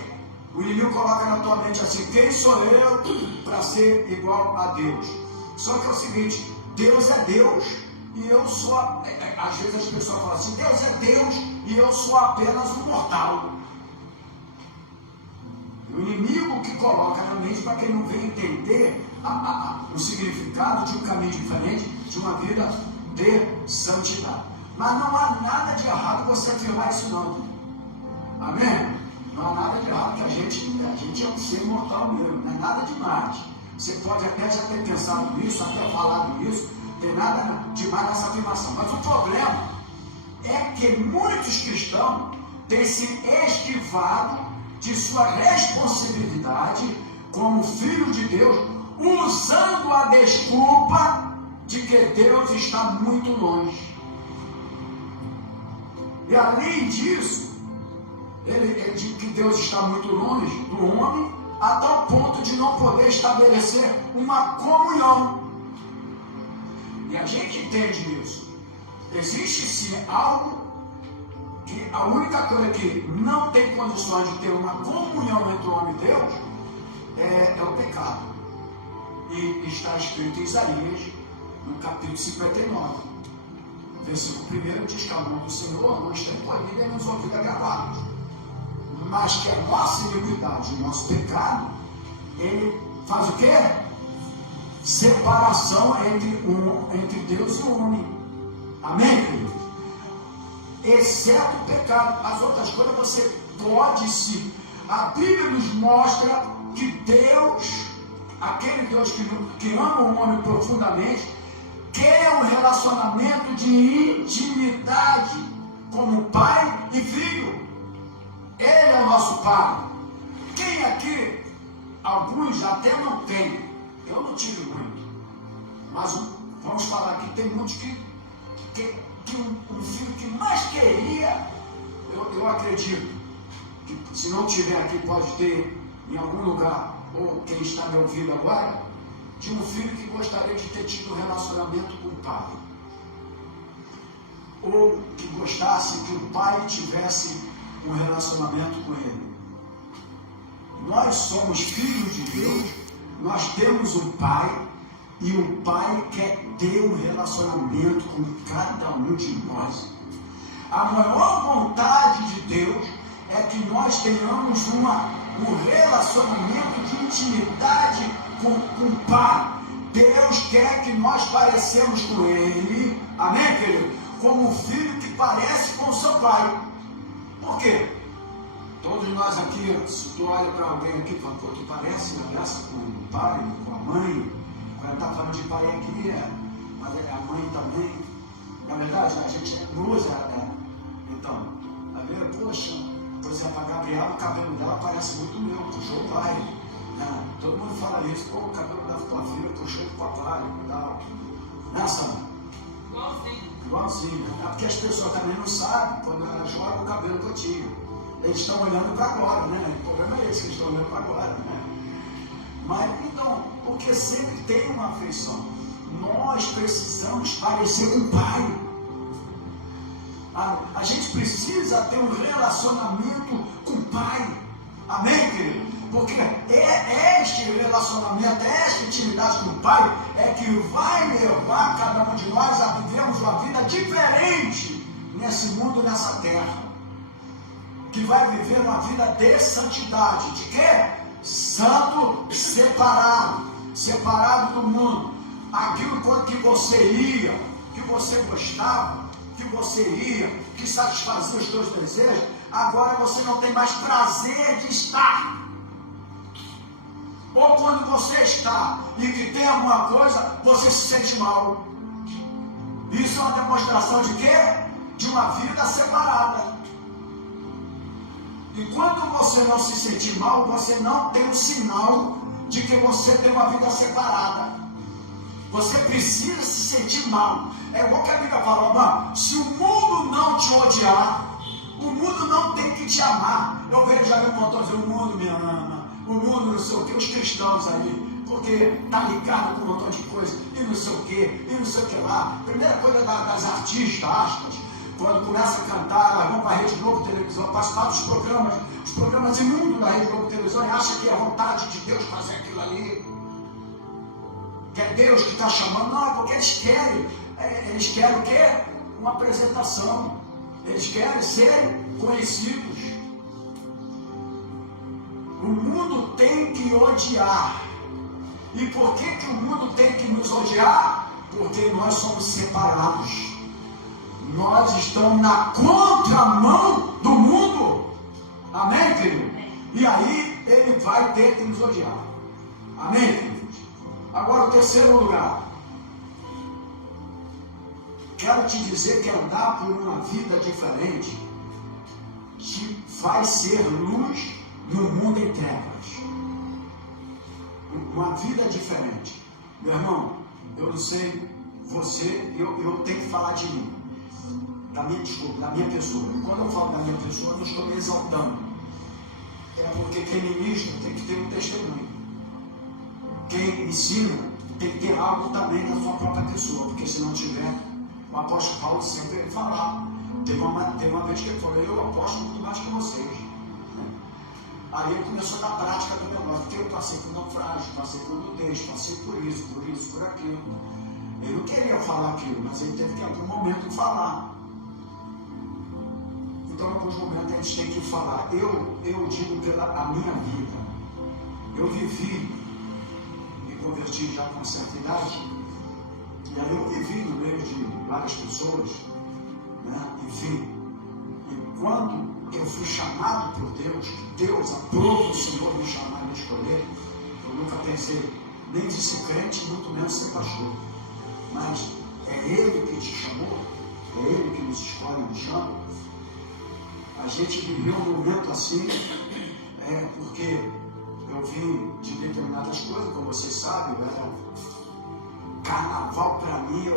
o inimigo coloca na tua mente assim: quem sou eu para ser igual a Deus? Só que é o seguinte: Deus é Deus e eu sou. Às vezes as pessoas falam assim: Deus é Deus e eu sou apenas um mortal. O inimigo que coloca na mente para quem não vem entender o significado de um caminho diferente, de uma vida de santidade. Mas não há nada de errado você afirmar isso, não. Amém? Não há nada de errado, que a gente é um ser mortal mesmo, não é nada demais. Você pode até já ter pensado nisso, até falado nisso, não tem nada demais nessa afirmação. Mas o problema é que muitos cristãos têm se esquivado de sua responsabilidade como filho de Deus, usando a desculpa de que Deus está muito longe. E além disso, ele diz que Deus está muito longe do homem, a tal ponto de não poder estabelecer uma comunhão. E a gente entende isso. Existe sim algo que a única coisa que não tem condições de ter uma comunhão entre o homem e Deus é o pecado. E está escrito em Isaías, no capítulo 59, versículo 1, diz que a mão do Senhor não está encolhida e nos ouvidos agravados. Mas que a nossa iniquidade, o nosso pecado, ele faz o quê? Separação entre Deus e o homem. Amém, querido? Exceto o pecado. As outras coisas você pode sim. A Bíblia nos mostra que Deus, aquele Deus que ama o homem profundamente, quer um relacionamento de intimidade como pai e filho. Ele é o nosso pai. Quem aqui, alguns até não tem, eu não tive muito, mas vamos falar que tem muitos que um filho que mais queria, eu acredito que se não tiver aqui pode ter em algum lugar, ou quem está me ouvindo agora, de um filho que gostaria de ter tido um relacionamento com o pai? Ou que gostasse que o pai tivesse um relacionamento com ele? Nós somos filhos de Deus, nós temos um pai, e o pai quer ter um relacionamento com cada um de nós. A maior vontade de Deus é que nós tenhamos um relacionamento de intimidade com o pai. Deus quer que nós parecemos com ele, amém, querido? Como um filho que parece com o seu pai. Por quê? Todos nós aqui, se tu olha para alguém aqui e fala, pô, tu parece com o pai, com a mãe. Quando está falando de pai aqui, mas a mãe também. Na verdade, a gente usa, então, a ver, poxa, por exemplo, a Gabriela, o cabelo dela parece muito meu, puxou o pai. Todo mundo fala isso, pô, o cabelo da tua filha puxou o papai e tal. Né, Sandra? Igualzinho. É porque as pessoas também não sabem, quando ela joga o cabelo que eu tinha. Eles estão olhando para agora, né? O problema é esse, que eles estão olhando para agora, né? Mas, então, porque sempre tem uma afeição. Nós precisamos parecer com o pai. A gente precisa ter um relacionamento com o pai. Amém, querido? Porque este relacionamento, esta intimidade com o pai é que vai levar cada um de nós a vivermos uma vida diferente nesse mundo, nessa terra. Que vai viver uma vida de santidade. De quê? Santo, separado do mundo. Aquilo que você ia, que você gostava, que você ia, que satisfazia os teus desejos, agora você não tem mais prazer de estar. Ou quando você está e que tem alguma coisa, você se sente mal. Isso é uma demonstração de quê? De uma vida separada. Enquanto você não se sentir mal, você não tem um sinal de que você tem uma vida separada. Você precisa se sentir mal. É igual que a Bíblia fala, mano, se o mundo não te odiar, o mundo não tem que te amar. Eu vejo já um montão dizendo, o mundo me ama, o mundo não sei o que, os cristãos aí, porque tá ligado com um montão de coisa, e não sei o que, e não sei o que lá. Primeira coisa das artistas, aspas, quando começa a cantar, elas vão para a Rede Globo Televisão, participar dos programas imundos da Rede Globo Televisão, e acha que é a vontade de Deus fazer aquilo ali. Que é Deus que está chamando. Não, é porque eles querem o quê? Uma apresentação. Eles querem ser conhecidos. O mundo tem que odiar. E por que o mundo tem que nos odiar? Porque nós somos separados. Nós estamos na contramão do mundo. Amém, querido? E aí ele vai ter que nos odiar. Amém, querido? Agora, o terceiro lugar. Quero te dizer que andar por uma vida diferente te vai ser luz no mundo em trevas. Uma vida diferente. Meu irmão, eu não sei você, eu tenho que falar de mim. Da minha pessoa. Quando eu falo da minha pessoa, eu não estou me exaltando. É porque quem ministra tem que ter um testemunho. Quem ensina tem que ter algo também na sua própria pessoa, porque se não tiver, o apóstolo Paulo sempre falava. Teve uma vez que ele falou, eu aposto muito mais que vocês. Aí ele começou a dar prática do negócio, porque eu passei por naufrágio, passei por nudez, passei por isso, por aquilo. Ele não queria falar aquilo, mas ele teve que em algum momento falar. Então, em alguns momentos a gente tem que falar. Eu digo pela minha vida. Eu vivi, me converti já com certa idade, e aí eu vivi no meio de várias pessoas, né? Enfim, e quando eu fui chamado por Deus, Deus aprova o Senhor me chamar e me escolher, eu nunca pensei nem de ser crente, muito menos ser pastor. Mas é Ele que te chamou, é Ele que nos escolhe e nos chama. A gente viveu um momento assim, porque eu vim de determinadas coisas, como vocês sabem, eu era carnaval para mim,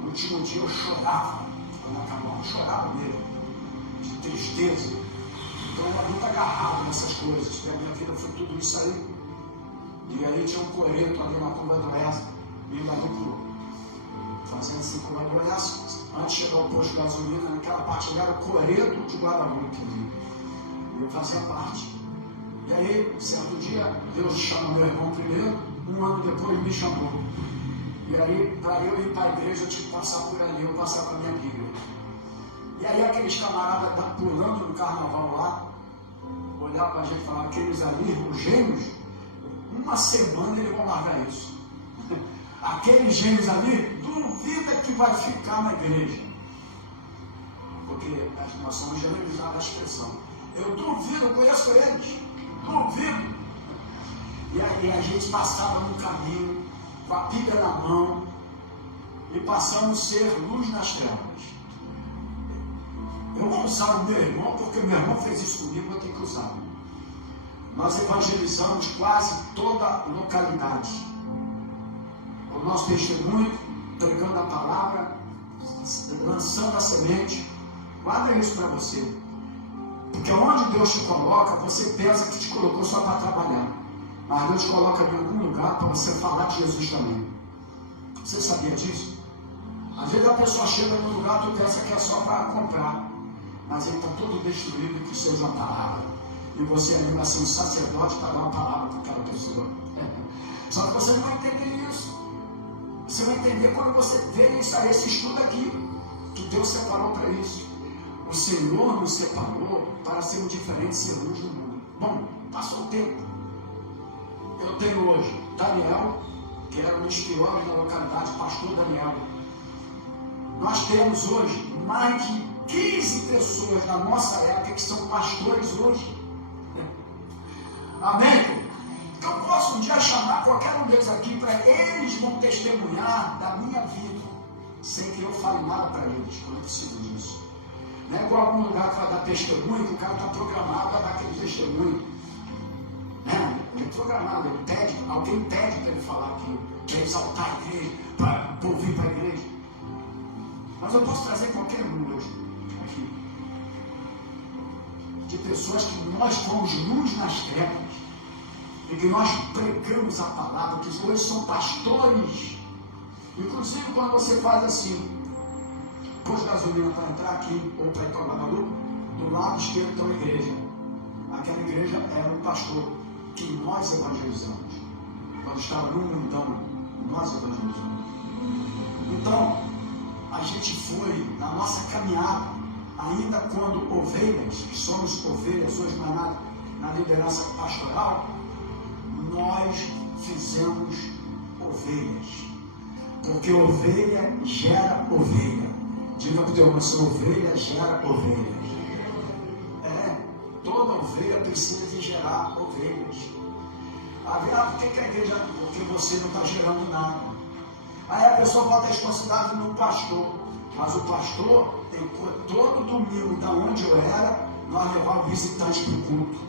no último dia eu chorava, quando acabava, eu chorava mesmo, de tristeza, Então eu muito agarrado nessas coisas, porque a minha vida foi tudo isso aí. E aí tinha um coreto ali na curva do Oeste, vindo ali fazendo assim curva do Oeste. Antes de chegar ao posto de gasolina, naquela parte ali era o coreto de Guadalupe ali. E eu fazia parte. E aí, certo dia, Deus chama meu irmão primeiro, um ano depois me chamou. E aí, para eu ir para a igreja, eu tinha que passar por ali, eu passava com a minha Bíblia. E aí aqueles camaradas pulando no carnaval lá, olhavam para a gente e falavam, aqueles ali, os gêmeos, uma semana eles vão largar isso. Aqueles gêmeos ali, duvida que vai ficar na igreja. Porque nós somos generalizados a expressão. Eu duvido, eu conheço eles. Duvido. E aí a gente passava no caminho, com a Bíblia na mão, e passamos a ser luz nas trevas. Eu vou usar o meu irmão, porque o meu irmão fez isso comigo, eu tenho que usar. Nós evangelizamos quase toda a localidade. O nosso testemunho, pregando a palavra, lançando a semente. Guarda isso para você. Porque onde Deus te coloca, você pensa que te colocou só para trabalhar. Mas Deus te coloca em algum lugar para você falar de Jesus também. Você sabia disso? Às vezes a pessoa chega num lugar e tu pensa que é só para comprar. Mas ele está todo destruído que você usa a palavra. E você ainda assim, um sacerdote para dar uma palavra para aquela pessoa. Só que você não vai entender isso. Você vai entender quando você vê isso, esse estudo aqui. Que Deus separou para isso. O Senhor nos separou para sermos diferentes, ser luz do mundo. Bom, passou o tempo. Eu tenho hoje Daniel, que era um dos piores da localidade, pastor Daniel. Nós temos hoje mais de 15 pessoas da nossa época que são pastores hoje. Amém? Então eu posso um dia chamar qualquer um deles aqui para eles vão testemunhar da minha vida, sem que eu fale nada para eles. Eu preciso disso. Não é igual algum lugar que vai dar testemunho, que o cara está programado para dar aquele testemunho. Ele é programado, ele pede, alguém pede para ele falar aquilo, para exaltar a igreja, para ouvir para a igreja. Mas eu posso trazer qualquer um hoje aqui, de pessoas que nós fomos luz nas trevas, e que nós pregamos a palavra, que hoje são pastores. Inclusive quando você faz assim, pôs gasolina para entrar aqui, ou para ir para Guadalupe, do lado esquerdo tem uma igreja. Aquela igreja era um pastor que nós evangelizamos. Quando estava no mundão, nós evangelizamos. Então, a gente foi na nossa caminhada, ainda quando ovelhas, que somos ovelhas hoje na liderança pastoral, nós fizemos ovelhas. Porque ovelha gera ovelha. Diga para o teu irmão, ovelha gera ovelha. Toda ovelha precisa de gerar ovelhas. Por que a igreja? Porque você não está gerando nada. Aí a pessoa bota a responsabilidade no pastor. Mas o pastor tem todo domingo, da onde eu era, nós levávamos visitantes para o culto.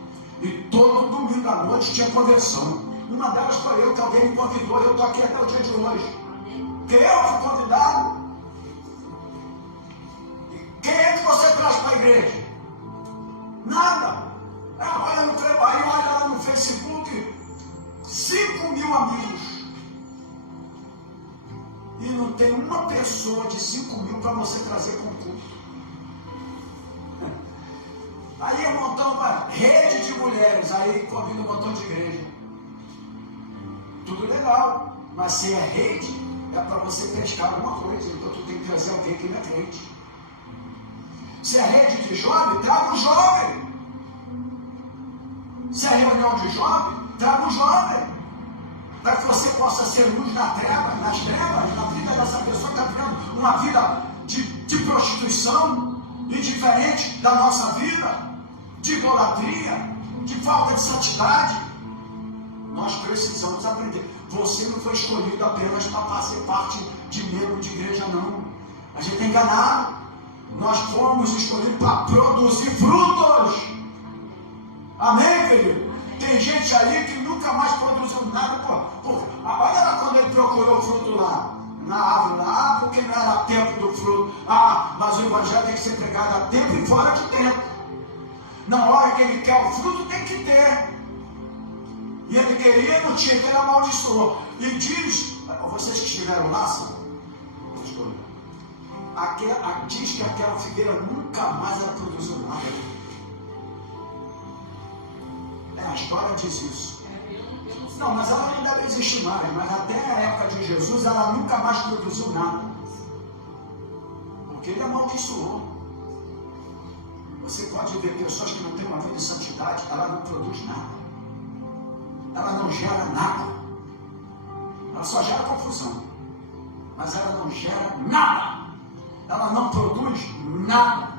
E todo domingo à noite tinha conversão. Uma delas foi eu, que alguém me convidou, e eu estou aqui até o dia de hoje. Que eu fui convidado. Quem é que você traz para a igreja? Nada. Olha no trabalho, olha lá no Facebook, 5.000 amigos. E não tem uma pessoa de 5.000 para você trazer para um culto. Aí montamos uma rede de mulheres, aí convida um montão de igreja. Tudo legal, mas se é rede, é para você pescar alguma coisa, então tu tem que trazer alguém que não é crente. Se é rede de jovem, traga um jovem. Se é reunião de jovem, traga um jovem. Para que você possa ser luz nas trevas, na vida dessa pessoa que está vivendo uma vida de prostituição, indiferente da nossa vida, de idolatria, de falta de santidade. Nós precisamos aprender. Você não foi escolhido apenas para fazer parte de membro de igreja, não. A gente tem enganado. Nós fomos escolhidos para produzir frutos. Amém, querido? Tem gente aí que nunca mais produziu nada. Olha lá quando ele procurou fruto lá, na árvore lá, porque não era tempo do fruto. Mas o evangelho tem que ser pregado a tempo e fora de tempo. Na hora que ele quer o fruto, tem que ter. E ele queria, não tinha, que ele amaldiçoou. E diz, vocês que estiveram lá, diz que aquela figueira nunca mais produziu nada. A história diz isso. Não, mas ela não deve existir mais. Mas até a época de Jesus, ela nunca mais produziu nada. Porque ele amaldiçoou. Você pode ver pessoas que não têm uma vida de santidade, ela não produz nada. Ela não gera nada. Ela só gera confusão. Mas ela não gera nada. Ela não produz nada.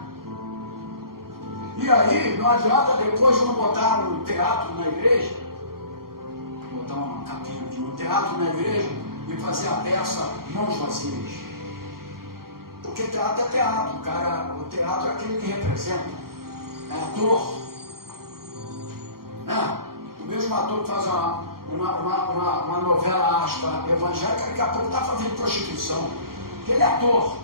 E aí, não adianta depois não botar um teatro na igreja, botar uma capinha aqui, um teatro na igreja e fazer a peça mãos vazias. Porque teatro é teatro, cara. O teatro é aquele que representa. É ator. O mesmo ator que faz uma novela aspa evangélica, daqui a pouco está fazendo prostituição. Ele é ator.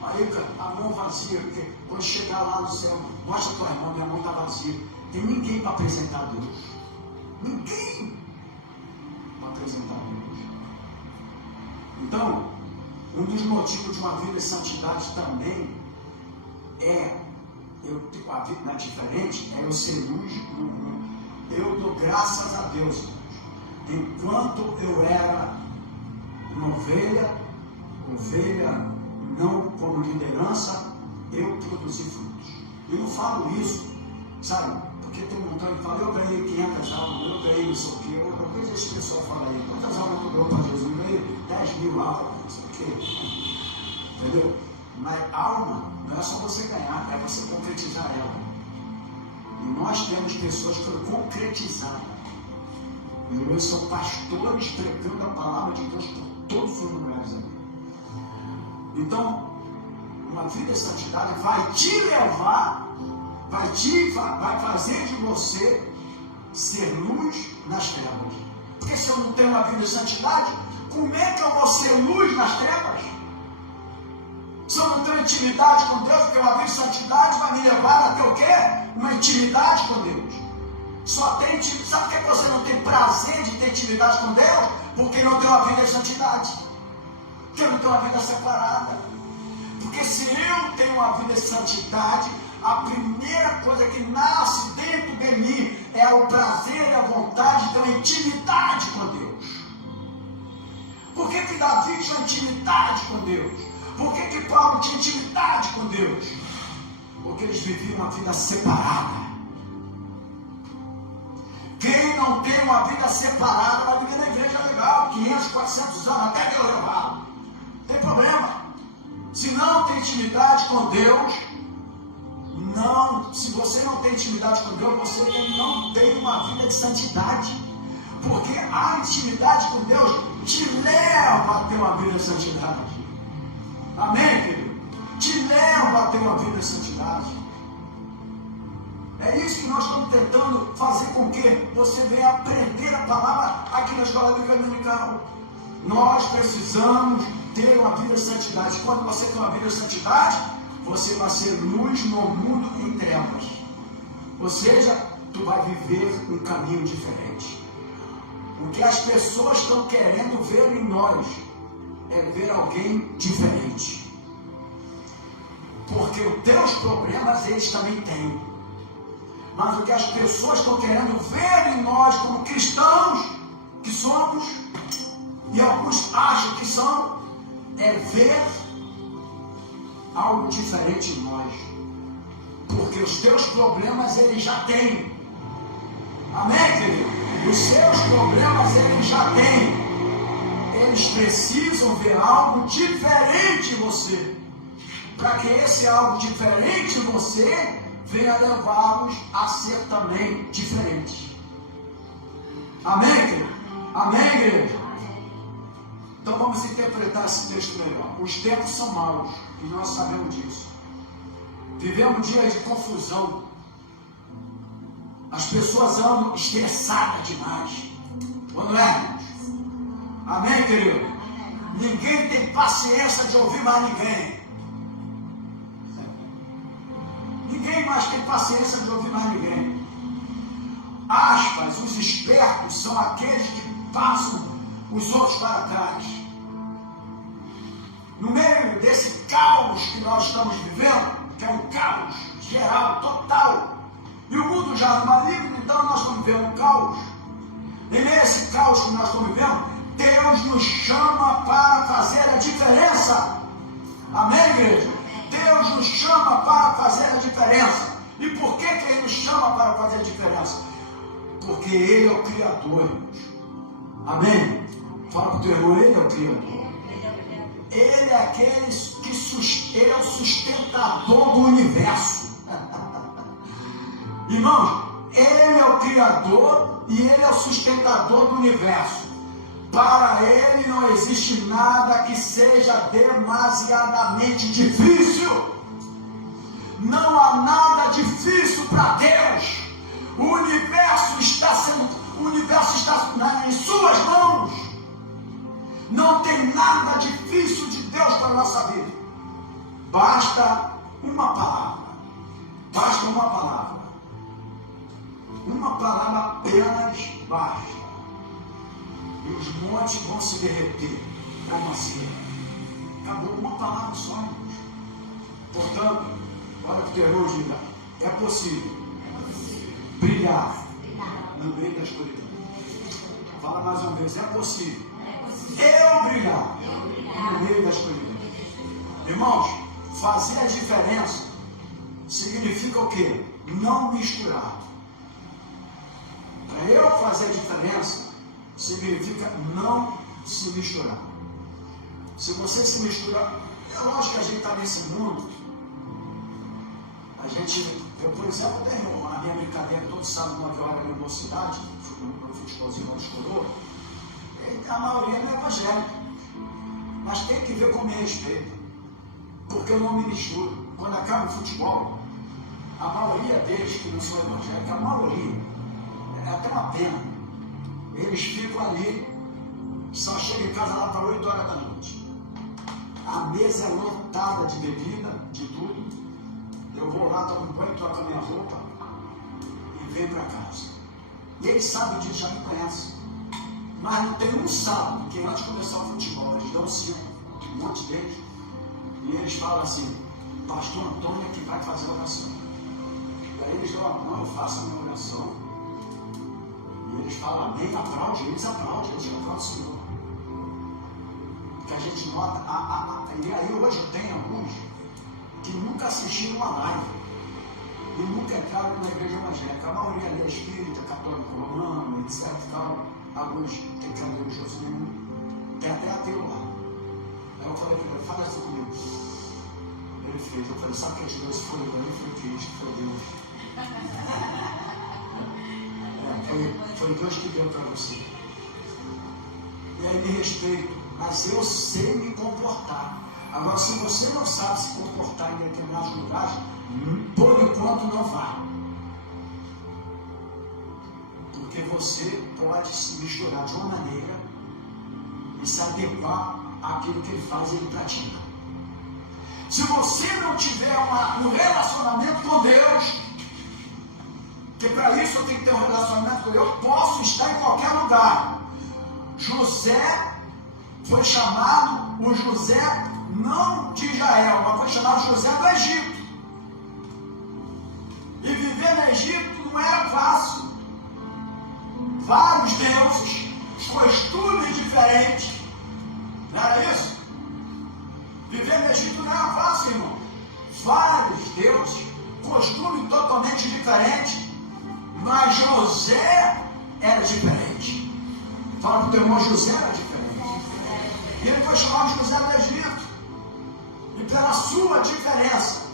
Aí, a mão vazia, porque quando chegar lá no céu, mostra a tua irmã, minha mão está vazia. Tem ninguém para apresentar a Deus. Ninguém para apresentar a Deus. Então, um dos motivos de uma vida de santidade também a vida não é diferente, é eu ser luz no mundo. Eu dou graças a Deus. Enquanto eu era uma ovelha não como liderança, eu produzi frutos. Eu não falo isso, sabe? Porque tem um montão que fala, eu ganhei 500 almas, eu ganhei não sei o quê. Eu vejo esse pessoal falar aí, quantas almas tu ganhou para Jesus? Eu ganhei 10.000 almas, não sei o quê. Entendeu? Mas alma não é só você ganhar, é você concretizar ela. E nós temos pessoas que foram concretizadas. Eles são pastores pregando a palavra de Deus por todos os lugares. Então, uma vida de santidade vai te levar, vai fazer de você ser luz nas trevas. Porque se eu não tenho uma vida de santidade, como é que eu vou ser luz nas trevas? Se eu não tenho intimidade com Deus, porque uma vida de santidade vai me levar a ter o quê? Uma intimidade com Deus. Sabe por que você não tem prazer de ter intimidade com Deus? Porque não tem uma vida de santidade. Porque não tem uma vida separada. Porque se eu tenho uma vida de santidade, a primeira coisa que nasce dentro de mim é o prazer e a vontade de ter uma intimidade com Deus. Por que Davi tinha intimidade com Deus? Por que Paulo tinha intimidade com Deus? Porque eles viviam uma vida separada. Quem não tem uma vida separada vai viver na igreja legal, 500, 400 anos, até Deus levar. Não tem problema. Se não tem intimidade com Deus, se você não tem intimidade com Deus, você não tem uma vida de santidade. Porque a intimidade com Deus te leva a ter uma vida de santidade. Amém, querido? Te leva a ter uma vida de santidade. É isso que nós estamos tentando fazer com que você venha aprender a palavra aqui na escola bíblica dominical. Nós precisamos ter uma vida de santidade. Quando você tem uma vida de santidade, você vai ser luz no mundo em trevas. Ou seja, tu vai viver um caminho diferente. O que as pessoas estão querendo ver em nós é ver alguém diferente. Porque os teus problemas eles também têm. Mas o que as pessoas estão querendo ver em nós como cristãos que somos, e alguns acham que são, é ver algo diferente em nós. Porque os teus problemas eles já têm. Amém, querido? Os seus problemas eles já têm. Eles precisam ver algo diferente em você. Para que esse algo diferente em você venha levá-los a ser também diferentes. Amém, querido? Amém, igreja? Então vamos interpretar esse texto melhor. Os tempos são maus e nós sabemos disso. Vivemos dias de confusão. As pessoas andam estressadas demais. Ou não é, irmãos? Amém, querido? Ninguém tem paciência de ouvir mais ninguém. mais tem paciência de ouvir mais ninguém. Aspas, os espertos são aqueles que passam os outros para trás. No meio desse caos que nós estamos vivendo, que é um caos geral, total, e o mundo já é maligno, então nós estamos vivendo um caos. E nesse caos que nós estamos vivendo, Deus nos chama para fazer a diferença. Amém, igreja? Deus nos chama para fazer a diferença. E por que Ele nos chama para fazer a diferença? Porque Ele é o Criador, irmãos. Amém? Fala para o teu irmão, Ele é o Criador. Ele é aquele que Ele é o sustentador do universo. Irmãos, Ele é o Criador e Ele é o sustentador do universo. Para Ele não existe nada que seja demasiadamente difícil. Não há nada difícil para Deus. O universo está em suas mãos. Não tem nada difícil de Deus para a nossa vida. Basta uma palavra. Basta uma palavra. Uma palavra apenas basta. E os montes vão se derreter como a cera. Acabou uma palavra só, irmãos. Portanto, olha que o teu irmão diga: é possível brilhar no meio da escuridão. Fala mais uma vez: é possível eu brilhar no meio da escuridão. Irmãos, fazer a diferença significa o quê? Não misturar. Para eu fazer a diferença significa não se misturar. Se você se misturar, é lógico que a gente está nesse mundo. Eu, por exemplo, tenho a minha brincadeira todo sábado, 9 horas na universidade, no futebolzinho lá de coroa. A maioria não é evangélica, mas tem que ver com o meu respeito, porque eu não me misturo. Quando acaba o futebol, a maioria deles que não são evangélicos, a maioria, é até uma pena, eles ficam ali, só chegam em casa lá para 8 horas da noite. A mesa é lotada de bebida, de tudo. Eu vou lá, tomo banho, troco a minha roupa e venho para casa. E eles sabem disso, já me conhecem. Mas não tem um sábado que antes de começar o futebol, eles dão 5, um monte deles, e eles falam assim: Pastor Antônio é que vai fazer a oração. E aí eles dão a mão, eu faço a minha oração, e eles falam amém, aplaude, eles aplaudem o Senhor. Porque a gente nota, e aí hoje eu tenho alguns que nunca assistiram uma live, e nunca entraram na igreja evangélica. A maioria ali é espírita, católico romano, etc. Tal. Alguns tem que andar religioso, tem até ateu lá. Aí eu falei para ele: fala isso comigo. Ele fez. Eu falei: sabe que é Deus foi? Ele foi Cristo, foi Deus. Foi Deus que deu para você. E aí me respeito, mas eu sei me comportar. Agora, se você não sabe se comportar em determinados lugares, por enquanto não vá. Porque você pode se misturar de uma maneira e se adequar àquilo que ele faz e ele pratica. Se você não tiver um relacionamento com Deus, que para isso eu tenho que ter um relacionamento com Deus, eu posso estar em qualquer lugar. José foi chamado, o José não de Israel, mas foi chamado José do Egito. E viver no Egito não era fácil. Vários deuses, costumes diferentes. Não era isso? Viver no Egito não era fácil, irmão. Vários deuses, costumes totalmente diferentes. Mas José era diferente. Fala para o teu irmão: José era diferente. E ele foi chamado de José do Egito. E pela sua diferença,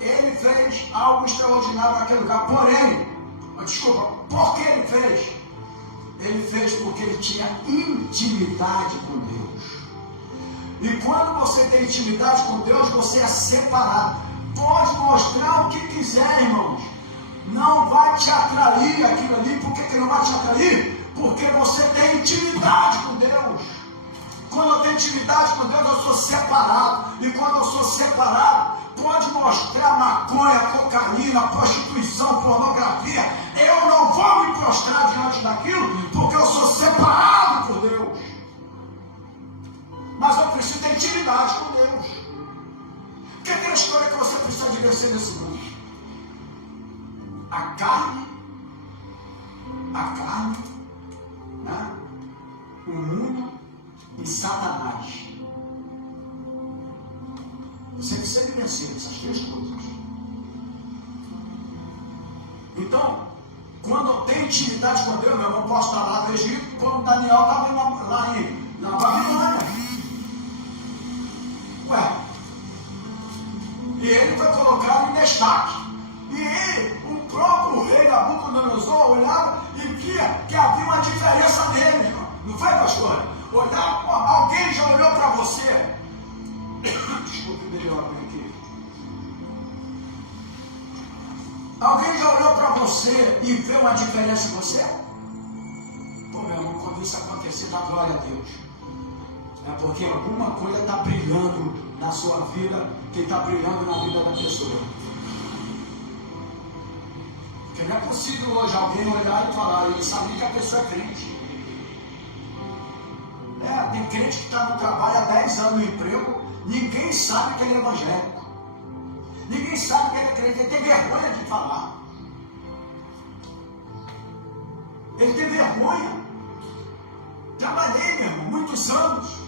ele fez algo extraordinário naquele lugar. Porém, por que ele fez? Ele fez porque ele tinha intimidade com Deus. E quando você tem intimidade com Deus, você é separado. Pode mostrar o que quiser, irmãos. Não vai te atrair aquilo ali. Por que não vai te atrair? Porque você tem intimidade com Deus. Quando eu tenho intimidade com Deus, eu sou separado. E quando eu sou separado, pode mostrar maconha, cocaína, prostituição, pornografia. Eu não vou me prostrar diante daquilo, porque eu sou separado por Deus. Mas eu preciso ter intimidade com Deus. Porque tem a história que você precisa de vencer nesse mundo. A carne, né? O mundo e Satanás. Você precisa vencer essas três coisas. Então, quando eu tenho intimidade com Deus, eu não posso estar lá no Egito, como Daniel estava lá na Babilônia. Ué, e ele foi colocado em destaque. E ele, o próprio rei Nabucodonosor, olhava e via que havia uma diferença nele, irmão. Não foi, pastor? Olhava, alguém já olhou para você? Desculpe, melhor aqui. Alguém já olhou para você e viu uma diferença em você? Pô, meu irmão, quando isso acontecer, dá glória a Deus. É porque alguma coisa está brilhando na sua vida, que está brilhando na vida da pessoa. Porque não é possível hoje alguém olhar e falar, ele sabe que a pessoa é crente. Tem crente que está no trabalho há 10 anos no emprego, ninguém sabe que ele é evangélico. Ninguém sabe que ele é crente, ele tem vergonha de falar. Ele tem vergonha. Trabalhei, meu irmão, muitos anos.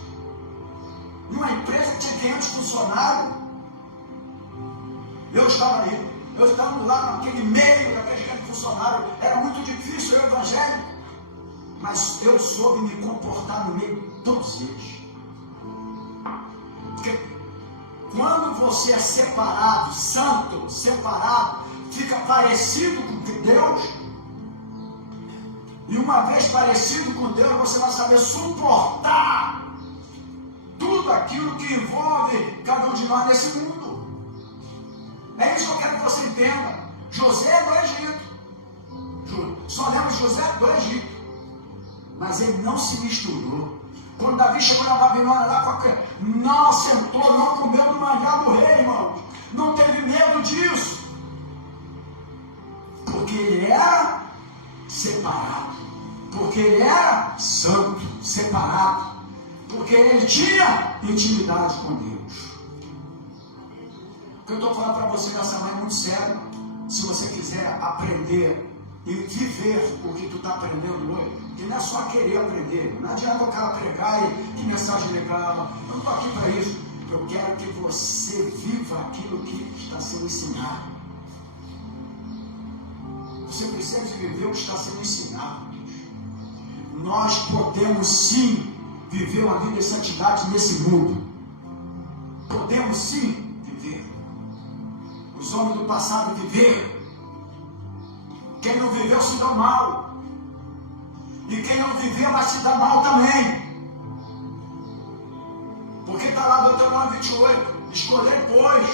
Em uma empresa que tinha 500 funcionários. Eu estava lá naquele meio daqueles 500 funcionários. Era muito difícil, eu evangélico. Mas eu soube me comportar no meio de todos eles. Porque quando você é separado, santo, separado, fica parecido com Deus. E uma vez parecido com Deus, você vai saber suportar tudo aquilo que envolve cada um de nós nesse mundo. É isso que eu quero que você entenda. José é do Egito. Só lembra José do Egito. Mas ele não se misturou. Quando Davi chegou na Babilônia, lá, não sentou, não comeu do manjar do rei, irmão. Não teve medo disso. Porque ele era separado. Porque ele era santo, separado. Porque ele tinha intimidade com Deus. O que eu estou falando para você nessa manhã é muito sério. Se você quiser aprender e viver o que tu está aprendendo hoje, que não é só querer aprender. Não adianta o cara pregar e que mensagem legal. Eu não estou aqui para isso. Eu quero que você viva aquilo que está sendo ensinado. Você precisa viver o que está sendo ensinado. Nós podemos sim viver uma vida de santidade nesse mundo. Podemos sim viver. Os homens do passado viveram. Quem não viveu se deu mal. E quem não viveu vai se dar mal também. Porque está lá no Deuteronômio 28. Escolher, pois,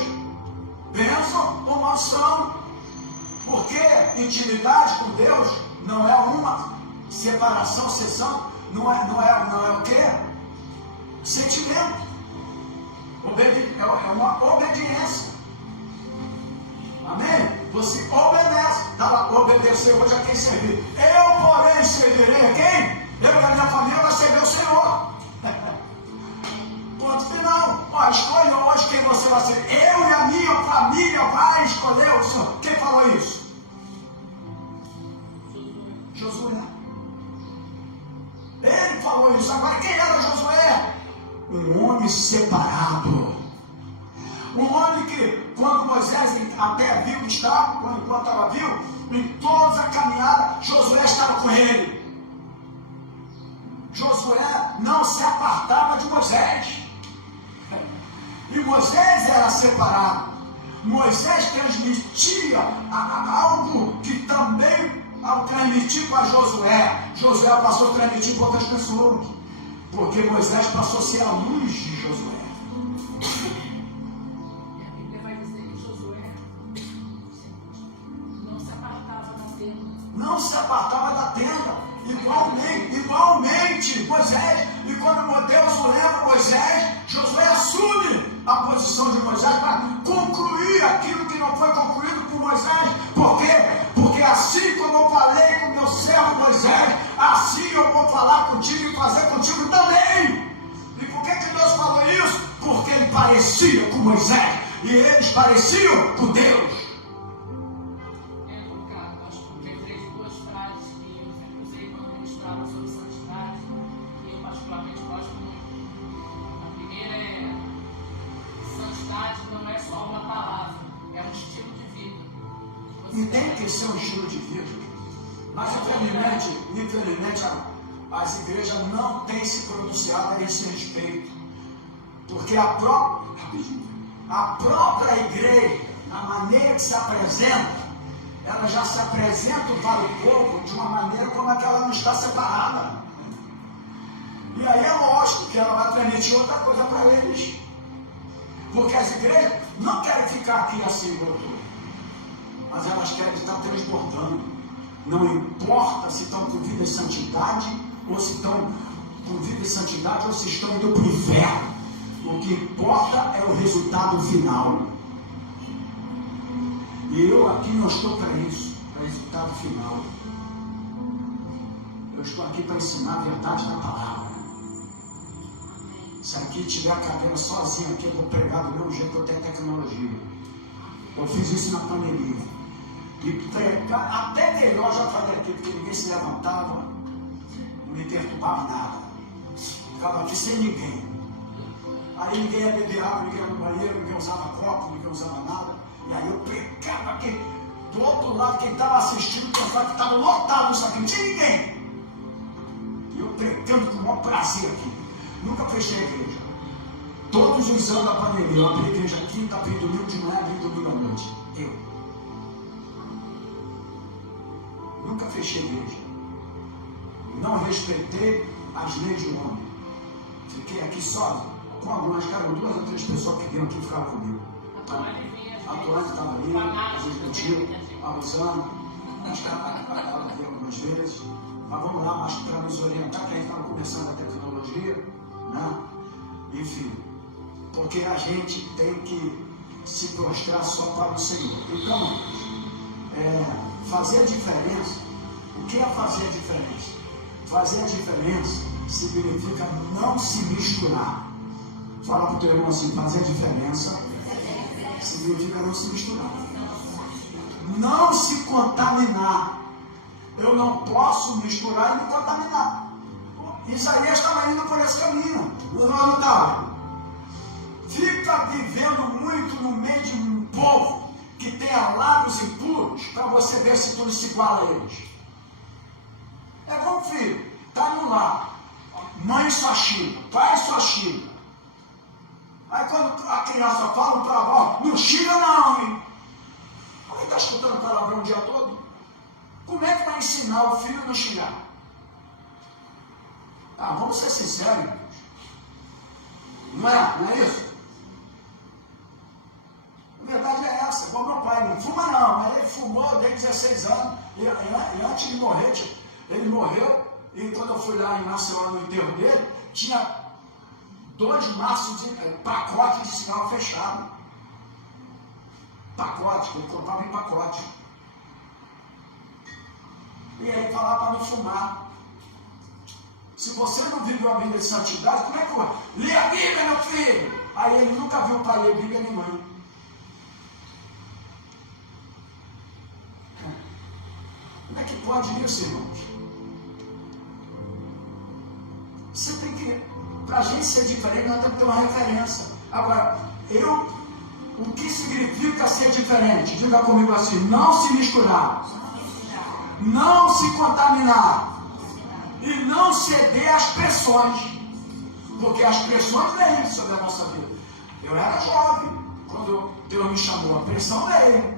bênção ou maldição. Porque intimidade com Deus não é uma separação, sessão. Não é o quê? Sentimento. É uma obediência. Amém? Você obedece. Obedecer hoje a quem servir. Eu, porém, servirei a quem? Eu e a minha família vai servir o Senhor. Ponto final. Escolha hoje quem você vai ser. Eu e a minha família vai escolher o Senhor. Quem falou isso? Josué. Ele falou isso. Agora, quem era Josué? Um homem separado. Um homem que, quando Moisés até viu estava, enquanto estava vivo, em toda a caminhada, Josué estava com ele. Josué não se apartava de Moisés. E Moisés era separado. Moisés transmitia algo que também, ao transmitir para Josué, Josué passou a transmitir para outras pessoas. Porque Moisés passou a ser a luz de Josué. Não se apartava da tenda, igualmente Moisés. E quando Deus leva Moisés, Josué assume a a posição de Moisés para concluir aquilo que não foi concluído por Moisés. Por quê? Porque assim como eu falei com meu servo Moisés, assim eu vou falar contigo e fazer contigo também. E por que Deus falou isso? Porque ele parecia com Moisés e eles pareciam com Deus. Acho que eu lembrei de duas frases que eu sempre usei quando eu ministrava sobre santidade, e eu particularmente gosto muito. A primeira é: santidade não é só uma palavra, é um estilo de vida. E tem que ser um estilo de vida. Mas infelizmente as igrejas não têm se pronunciado a esse respeito. Porque a própria igreja, a maneira que se apresenta, ela já se apresenta para o povo de uma maneira como é que ela não está separada. E aí é lógico que ela vai transmitir outra coisa para eles. Porque as igrejas não querem ficar aqui assim, doutor. Mas elas querem estar transbordando. Não importa se estão com vida em santidade, ou se estão com vida em santidade, ou se estão indo para o inferno. O que importa é o resultado final. E eu aqui não estou para isso, para o resultado final. Eu estou aqui para ensinar a verdade da palavra. Se aqui estiver cabendo sozinho aqui, eu vou pregar do mesmo jeito que eu tenho tecnologia. Eu fiz isso na pandemia. E pregar, até melhor já falei aqui, porque ninguém se levantava, não me perturbava nada. Ficava aqui sem ninguém. Aí ninguém ia beber água, ninguém ia no banheiro, ninguém usava copo, ninguém usava nada. E aí eu pregava aqui. Do outro lado, quem estava assistindo pensava que estava lotado isso aqui, não tinha ninguém. E eu pregando com o maior prazer aqui. Nunca fechei a igreja. Todos os anos da pandemia, eu abri a igreja quinta, abri domingo de manhã, abri domingo à noite. Eu. Nunca fechei a igreja. Não respeitei as leis do homem. Fiquei aqui só com algumas, cara, 2 ou 3 pessoas que vinham aqui ficar comigo. A Tuane estava ali, a gente contigo, a Rosana, ela veio algumas vezes. Mas vamos lá, mas para nos orientar, porque a gente estava começando a tecnologia, né? Enfim, porque a gente tem que se prostrar só para o Senhor. Então, fazer a diferença. O que é fazer a diferença? Fazer a diferença significa não se misturar. Fala para o teu irmão assim: fazer a diferença significa não se misturar. Não se contaminar. Eu não posso misturar e me contaminar. Isaías estava indo por esse caminho. Não estava. Fica vivendo muito no meio de um povo que tenha lábios impuros para você ver se tudo se iguala a eles. É bom, filho, está no lar, mãe sua xinga, pai sua xinga. Aí quando a criança fala para a avó: não xinga não, hein? Alguém está escutando palavrão o dia todo? Como é que vai ensinar o filho a não xingar? Vamos ser sinceros, irmãos. Não é isso? A verdade é essa. Igual meu pai não fuma não, mas ele fumou desde 16 anos. E antes de morrer, ele morreu. E quando eu fui lá em Maceió no enterro dele, tinha 2 maços de pacote de cigarro fechado. Pacote, ele comprava em pacote. E aí falava para não fumar. Se você não vive uma vida de santidade, como é que vai? Lê a Bíblia, meu filho! Aí ele nunca viu pai ler Bíblia nem mãe. Como é que pode isso, irmãos? Você tem que, para a gente ser diferente, nós temos que ter uma referência. Agora, o que significa ser diferente? Diga comigo assim: não se misturar, não se contaminar e não ceder às pressões, porque as pressões vêm sobre a nossa vida. Eu era jovem quando Deus me chamou, a pressão veio,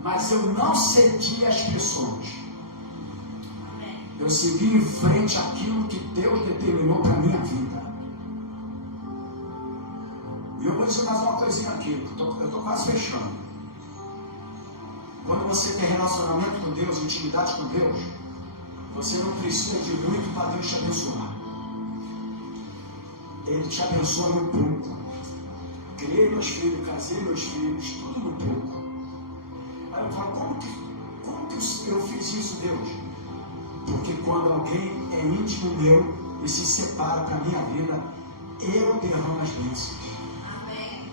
mas eu não cedi às pressões. Eu segui em frente àquilo que Deus determinou para a minha vida. E eu vou dizer mais uma coisinha aqui, eu estou quase fechando. Quando você tem relacionamento com Deus, intimidade com Deus, você não precisa de muito para Deus te abençoar. Ele te abençoa no pouco. criei meus filhos, casei meus filhos, tudo no pouco. Aí eu falo, como que eu fiz isso, Deus? Porque quando alguém é íntimo meu e se separa para a minha vida, eu derramo as bênçãos. Amém.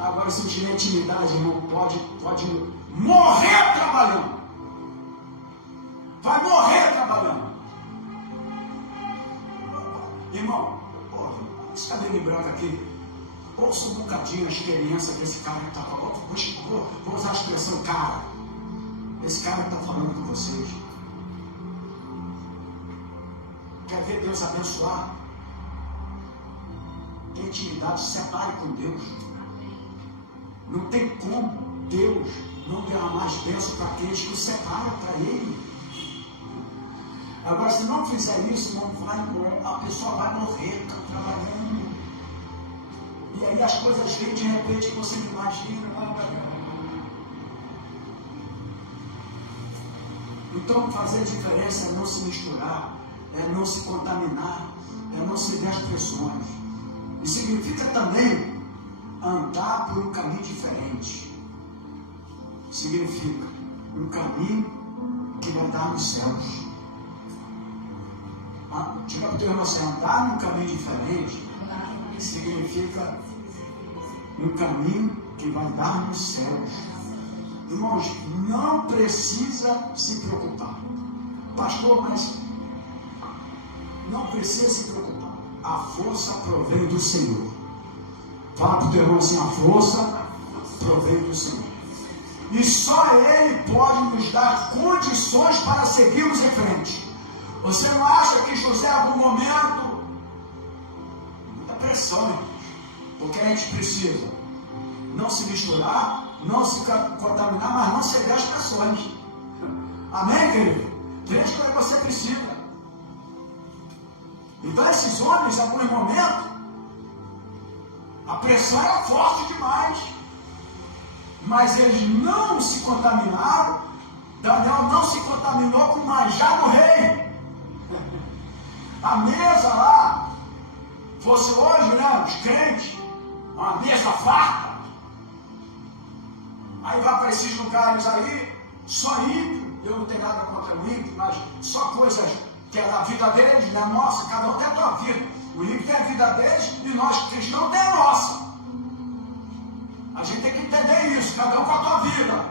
Agora, se tiver intimidade, irmão, pode morrer trabalhando. Vai morrer trabalhando. Irmão, esse cabelo branco aqui, ouça um bocadinho a experiência que esse cara está falando. Vou usar a expressão cara. Esse cara está falando com vocês. Quer ver Deus abençoar? Tem intimidade, separe com Deus. Não tem como Deus não derramar as bênçãos para aqueles que o separam para Ele. Agora, se não fizer isso, a pessoa vai morrer trabalhando. E aí as coisas vêm de repente que você não imagina. Então, fazer diferença é não se misturar, é não se contaminar, é não seguir as pressões. E significa também andar por um caminho diferente. Significa um caminho que vai dar nos céus. Diga para o teu irmão assim, andar num caminho diferente significa um caminho que vai dar nos céus. Irmãos, não precisa se preocupar. Pastor, mas não precisa se preocupar. A força provém do Senhor. Fala para o teu irmão assim, a força provém do Senhor. E só Ele pode nos dar condições para seguirmos em frente. Você não acha que José, em algum momento, muita pressão, irmãos, porque a gente precisa não se misturar, não se contaminar, mas não ceder às pressões. Amém, querido? Veja o que você precisa. Então, esses homens, em algum momento, a pressão era forte demais, mas eles não se contaminaram. Daniel não se contaminou com o manjar do rei. A mesa lá, fosse hoje, né, os crentes, uma mesa farta. Aí vai para esses lugares aí, só ímpio. Eu não tenho nada contra o ímpio, mas só coisas que é da vida deles, não é nossa. Cada um tem a sua vida. O ímpio tem a vida deles e nós cristãos temos a nossa. A gente tem que entender isso, cada um com a sua vida.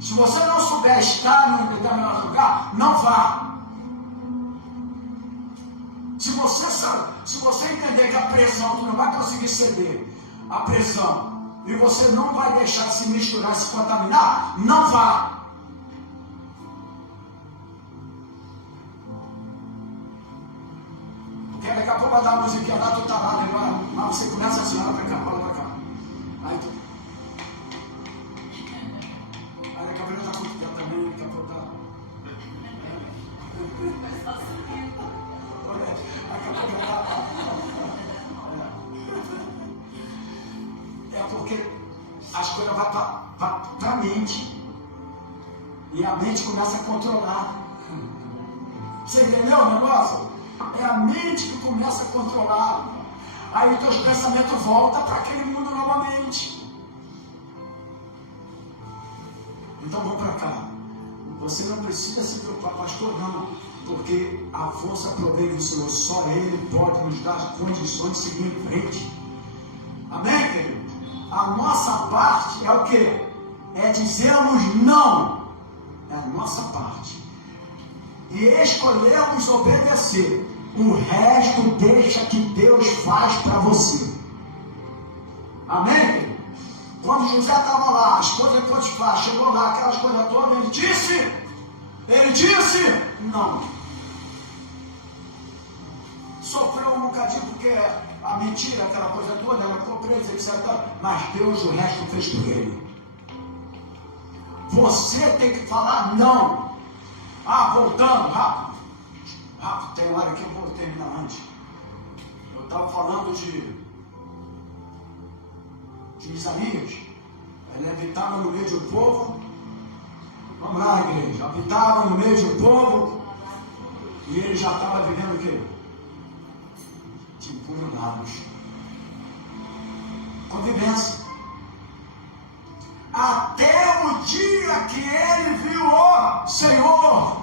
Se você não souber estar em um determinado lugar, não vá. Se você entender que a pressão, tu não vai conseguir ceder a pressão, e você não vai deixar de se misturar, se contaminar, não vá. Porque daqui a pouco vai dar uma musiquinha lá, tu tá lá, né? Mas você começa assim, olha pra cá, olha pra cá. Aí daqui a pouco tá muito tempo também, daqui a pouco tá. É porque as coisas vão para a mente. E a mente começa a controlar. Você entendeu o negócio? É a mente que começa a controlar. Aí os teus pensamentos voltam para aquele mundo novamente. Então vamos para cá. Você não precisa se preocupar, pastor, não. Porque a força provém do Senhor. Só Ele pode nos dar condições de seguir em frente. Amém, querido? A nossa parte é o quê? É dizermos não. É a nossa parte. E escolhermos obedecer. O resto deixa que Deus faz para você. Amém, querido? Quando José estava lá, a esposa de Potifar chegou lá, aquelas coisas todas, ele disse não. Sofreu um bocadinho porque a mentira, aquela coisa toda, ela ficou presa, etc. Mas Deus o resto fez por ele. Você tem que falar não. Voltando, rápido, tem hora que eu vou terminar antes. Eu estava falando de Isaías. Ele habitava no meio do povo. Vamos lá, igreja. Habitava no meio do povo. E ele já estava vivendo o quê? De impunidades. Convivência. Até o dia que ele viu o Senhor.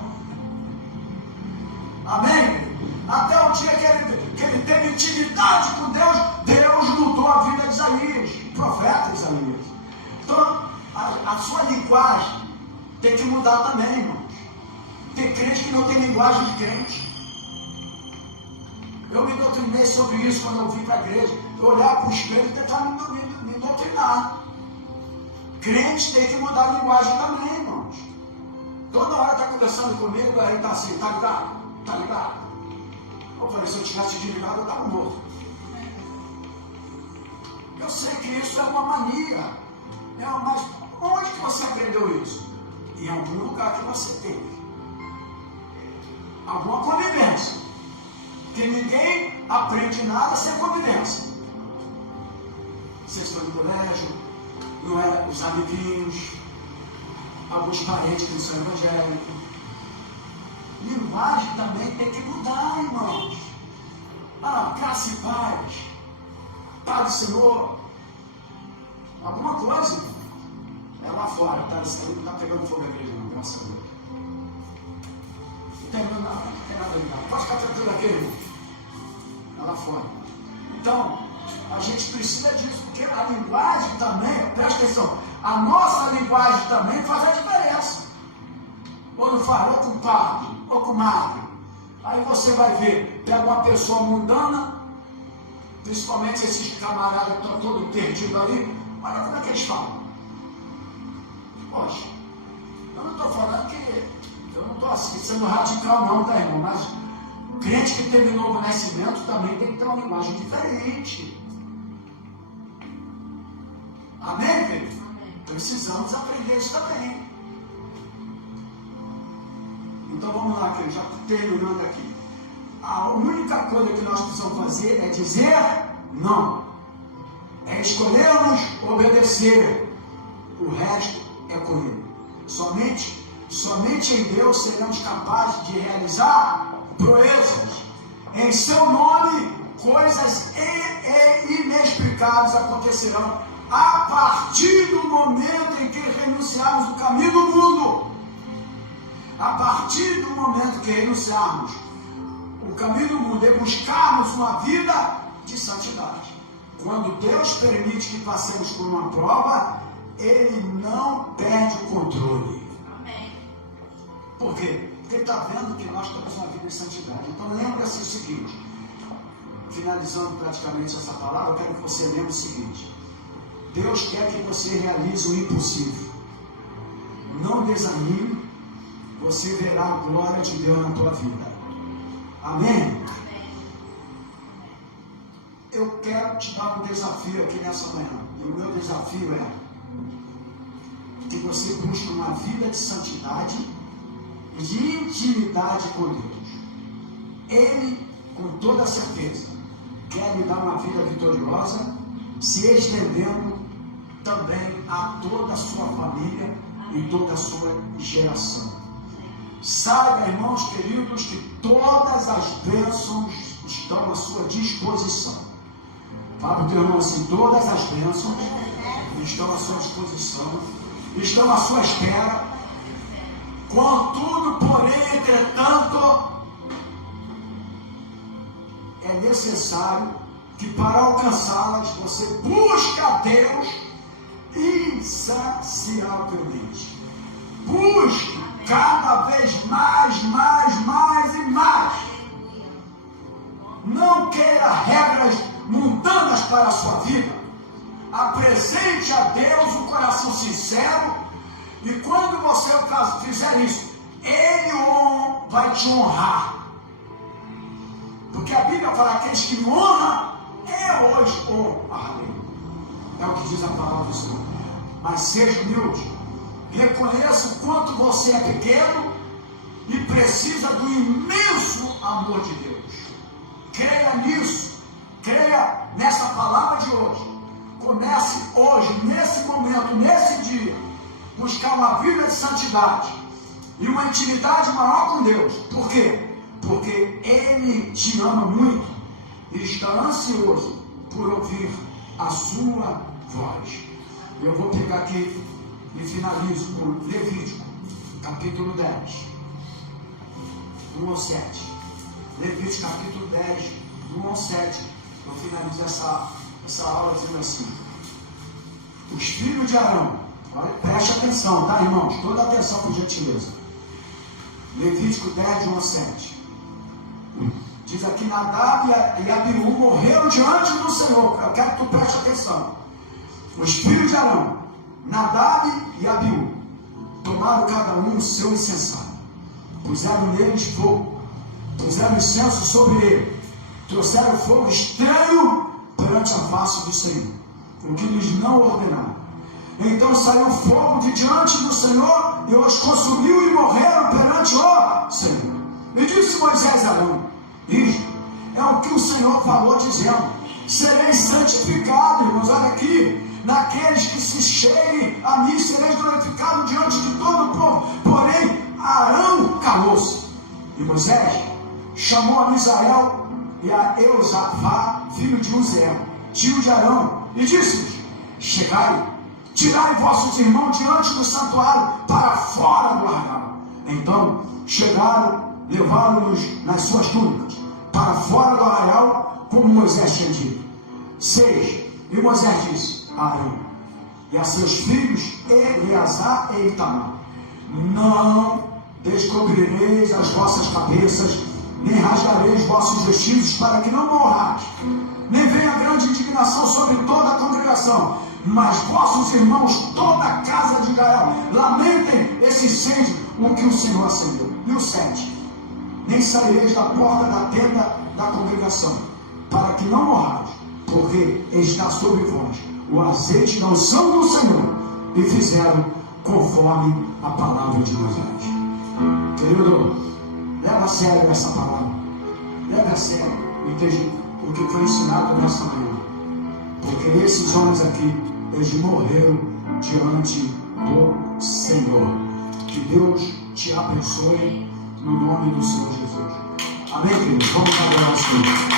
Amém? Até o dia que ele teve intimidade com Deus, Deus mudou a vida de Isaías, o profeta Isaías. Então, a sua linguagem tem que mudar também, irmãos. Tem crente que não tem linguagem de crente. Eu me doutrinei sobre isso quando eu vim para a igreja. Eu olhava para o espelho e tentava me doutrinar. Crente tem que mudar a linguagem também, irmãos. Toda hora está conversando comigo, aí está assim, tá ligado? Tá ligado? Eu falei, se eu tivesse desligado, eu estava morto. Eu sei que isso é uma mania. Mas onde que você aprendeu isso? Em algum lugar que você teve. Alguma convivência. Porque ninguém aprende nada sem convivência. Vocês estão no colégio, não é os amiguinhos, alguns parentes que não são evangélicos. Linguagem também tem que mudar, irmãos. Graça e paz. Paz do Senhor. Alguma coisa é lá fora, tá? Não está pegando fogo a igreja, não, graças a Deus. Não tem nada a ver, não. Pode ficar tranquilo aqui, irmão. É lá fora. Então, a gente precisa disso, porque a linguagem também, presta atenção, a nossa linguagem também faz a diferença. Ou não faz, ou com o padre, ou com o magro. Aí você vai ver, pega uma pessoa mundana, principalmente esses camaradas que estão todos perdidos ali, olha como é que eles falam. Poxa, eu não estou falando que, eu não estou assim, sendo radical não, tá, irmão? Mas o crente que teve novo nascimento também tem que ter uma linguagem diferente. Amém, querido? Precisamos aprender isso também. Então vamos lá, querido, já terminando aqui. A única coisa que nós precisamos fazer é dizer não. É escolhermos obedecer. O resto é com Ele. Somente em Deus seremos capazes de realizar proezas. Em seu nome, coisas inexplicáveis acontecerão a partir do momento em que renunciarmos o caminho do mundo. A partir do momento que renunciarmos o caminho do mundo e buscarmos uma vida de santidade. Quando Deus permite que passemos por uma prova, Ele não perde o controle. Amém. Por quê? Porque Ele está vendo que nós temos uma vida de santidade. Então lembra-se o seguinte, finalizando praticamente essa palavra, eu quero que você lembre o seguinte: Deus quer que você realize o impossível. Não desanime, você verá a glória de Deus na tua vida. Amém? Eu quero te dar um desafio aqui nessa manhã. E o meu desafio é que você busque uma vida de santidade e de intimidade com Deus. Ele, com toda certeza, quer lhe dar uma vida vitoriosa, se estendendo também a toda a sua família e toda a sua geração. Saiba, irmãos queridos, que todas as bênçãos estão à sua disposição. Fala para o teu irmão assim: todas as bênçãos estão à sua disposição, estão à sua espera. Contudo, porém, entretanto, é necessário que para alcançá-las você busque a Deus insaciavelmente. Busque cada vez mais e mais. Não queira regras mundanas para a sua vida. Apresente a Deus um coração sincero, e quando você fizer isso, Ele vai te honrar. Porque a Bíblia fala: aqueles que me honram, eu hoje honrarei. É o que diz a palavra do Senhor. Mas seja humilde. Reconheça o quanto você é pequeno e precisa do imenso amor de Deus. Creia nisso. Creia nessa palavra de hoje. Comece hoje, nesse momento, nesse dia, buscar uma vida de santidade e uma intimidade maior com Deus. Por quê? Porque Ele te ama muito e está ansioso por ouvir a sua voz. Eu vou pegar aqui e finalizo com Levítico, capítulo 10, 1 ao 7. Levítico, capítulo 10, 1 ao 7. Eu finalizo essa aula dizendo assim: os filhos de Arão, olha, preste atenção, tá, irmãos? Toda atenção, por gentileza. Levítico 10, 1 ao 7. Diz aqui: Nadab e Abiú morreram diante do Senhor. Eu quero que tu preste atenção. Os filhos de Arão, Nadab e Abiú, tomaram cada um o seu incensário, puseram neles fogo, puseram incenso sobre ele, trouxeram fogo estranho perante a face do Senhor, o que lhes não ordenaram. Então saiu fogo de diante do Senhor e os consumiu e morreram perante o Senhor. E disse Moisés a Arão: isto é o que o Senhor falou, dizendo: sereis santificados, irmãos, olha aqui, naqueles que se cheguem a mim, sereis glorificados diante de todo o povo. Porém, Arão calou-se. E Moisés chamou a Misael e a Eusafá, filho de Uziel, tio de Arão, e disse-lhes: chegai, tirai vossos irmãos diante do santuário para fora do arraial. Então chegaram, levaram-nos nas suas túnicas para fora do arraial, como Moisés tinha dito. 6. E Moisés disse a Arão e a seus filhos Eleazar e Itamar: não descobrireis as vossas cabeças, nem rasgareis vossos vestidos, para que não morrais, nem venha grande indignação sobre toda a congregação. Mas vossos irmãos, toda a casa de Israel, lamentem esse incêndio, o que o Senhor acendeu. E o 7. Nem saireis da porta da tenda da congregação, para que não morrais, porque está sobre vós o azeite da unção do Senhor. E fizeram conforme a palavra de Moisés. Querido, leva a sério essa palavra. Leva a sério o que foi ensinado nessa manhã. Porque esses homens aqui, eles morreram diante do Senhor. Que Deus te abençoe no nome do Senhor Jesus. Amém, queridos? Vamos adorar o Senhor.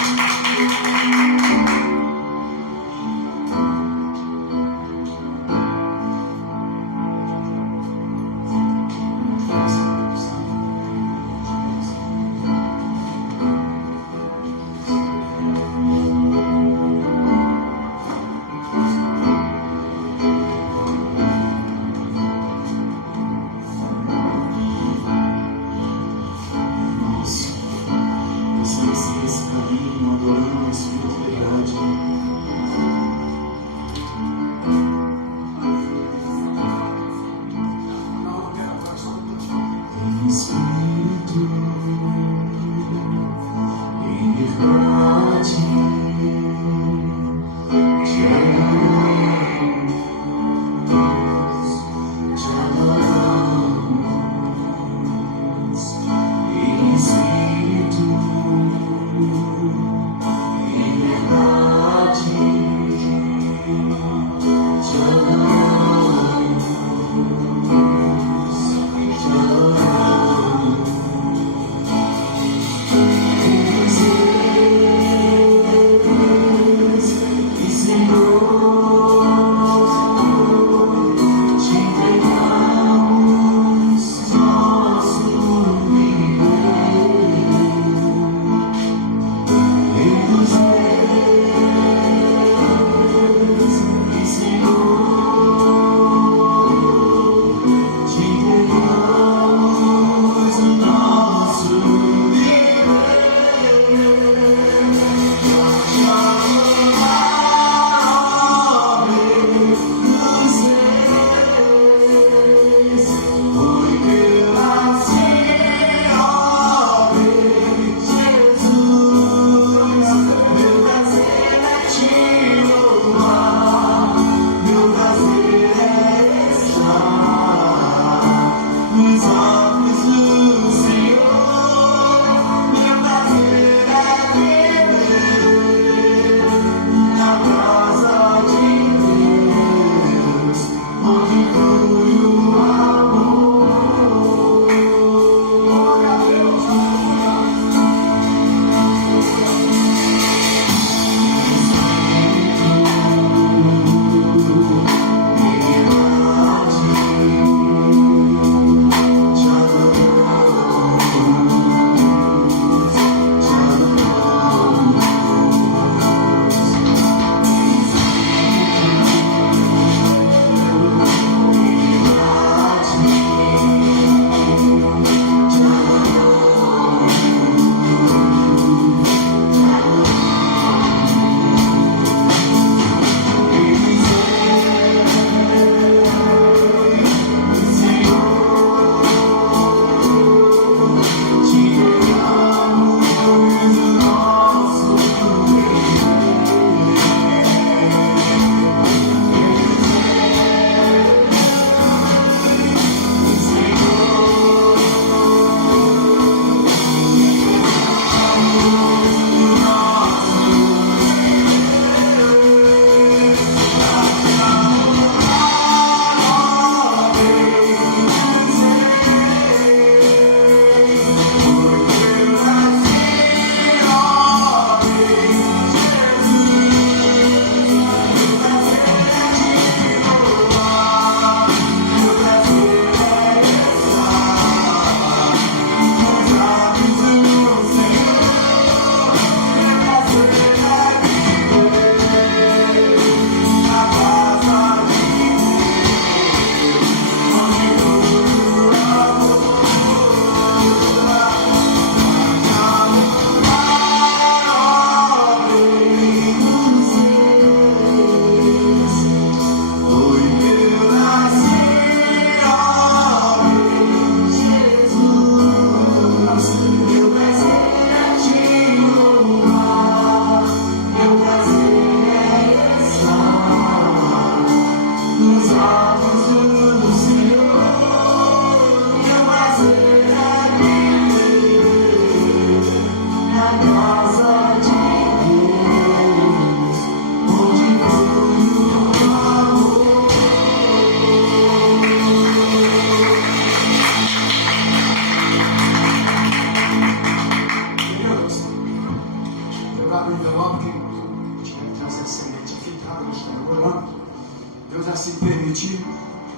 Deus assim permitiu,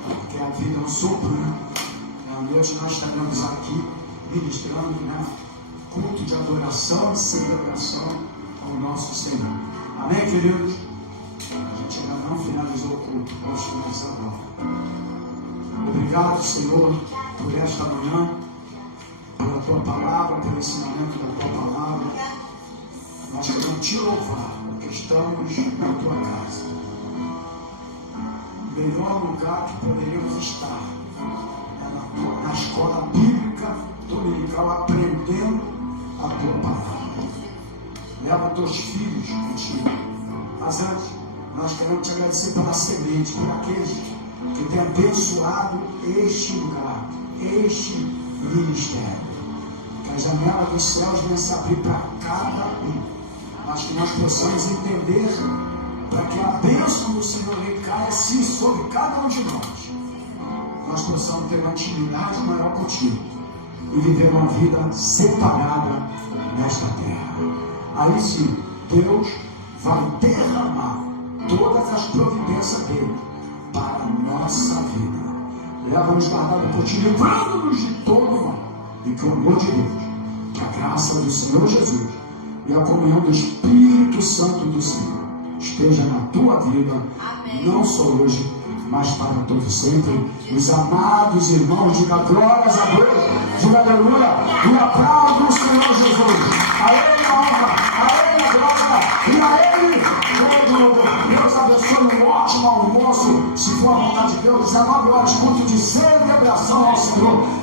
porque a vida é um sopro, né? À noite nós estaremos aqui ministrando, né? Culto de adoração e celebração ao nosso Senhor. Amém, queridos? A gente ainda não finalizou o culto, vamos finalizar agora. Obrigado, Senhor, por esta manhã, pela tua palavra, pelo ensinamento da tua palavra. Nós queremos te louvar, porque estamos na tua casa. Melhor lugar que poderíamos estar na escola bíblica dominical, aprendendo a tua palavra. Leva teus filhos contigo. Mas antes, nós queremos te agradecer pela semente, por aqueles que têm abençoado este lugar, este ministério. Que a janela dos céus venha se abrir para cada um. Mas que nós possamos entender, para que a bênção do Senhor recaia assim sobre cada um de nós. Nós possamos ter uma intimidade maior contigo e viver uma vida separada nesta terra. Aí sim, Deus vai derramar todas as providências dele para a nossa vida. Leva-nos guardado por ti, livrando-nos de todo mal. E que o amor de Deus, que a graça do Senhor Jesus e a comunhão do Espírito Santo do Senhor esteja na tua vida. Amém. Não só hoje, mas para todo sempre. Os amados irmãos, diga glórias a Deus, diga aleluia, e aplauda o Senhor Jesus. A Ele a honra, a Ele a glória, e a Ele todo louvor. Deus abençoe um ótimo almoço, se for a vontade de Deus, 19 horas, culto de celebração ao Senhor.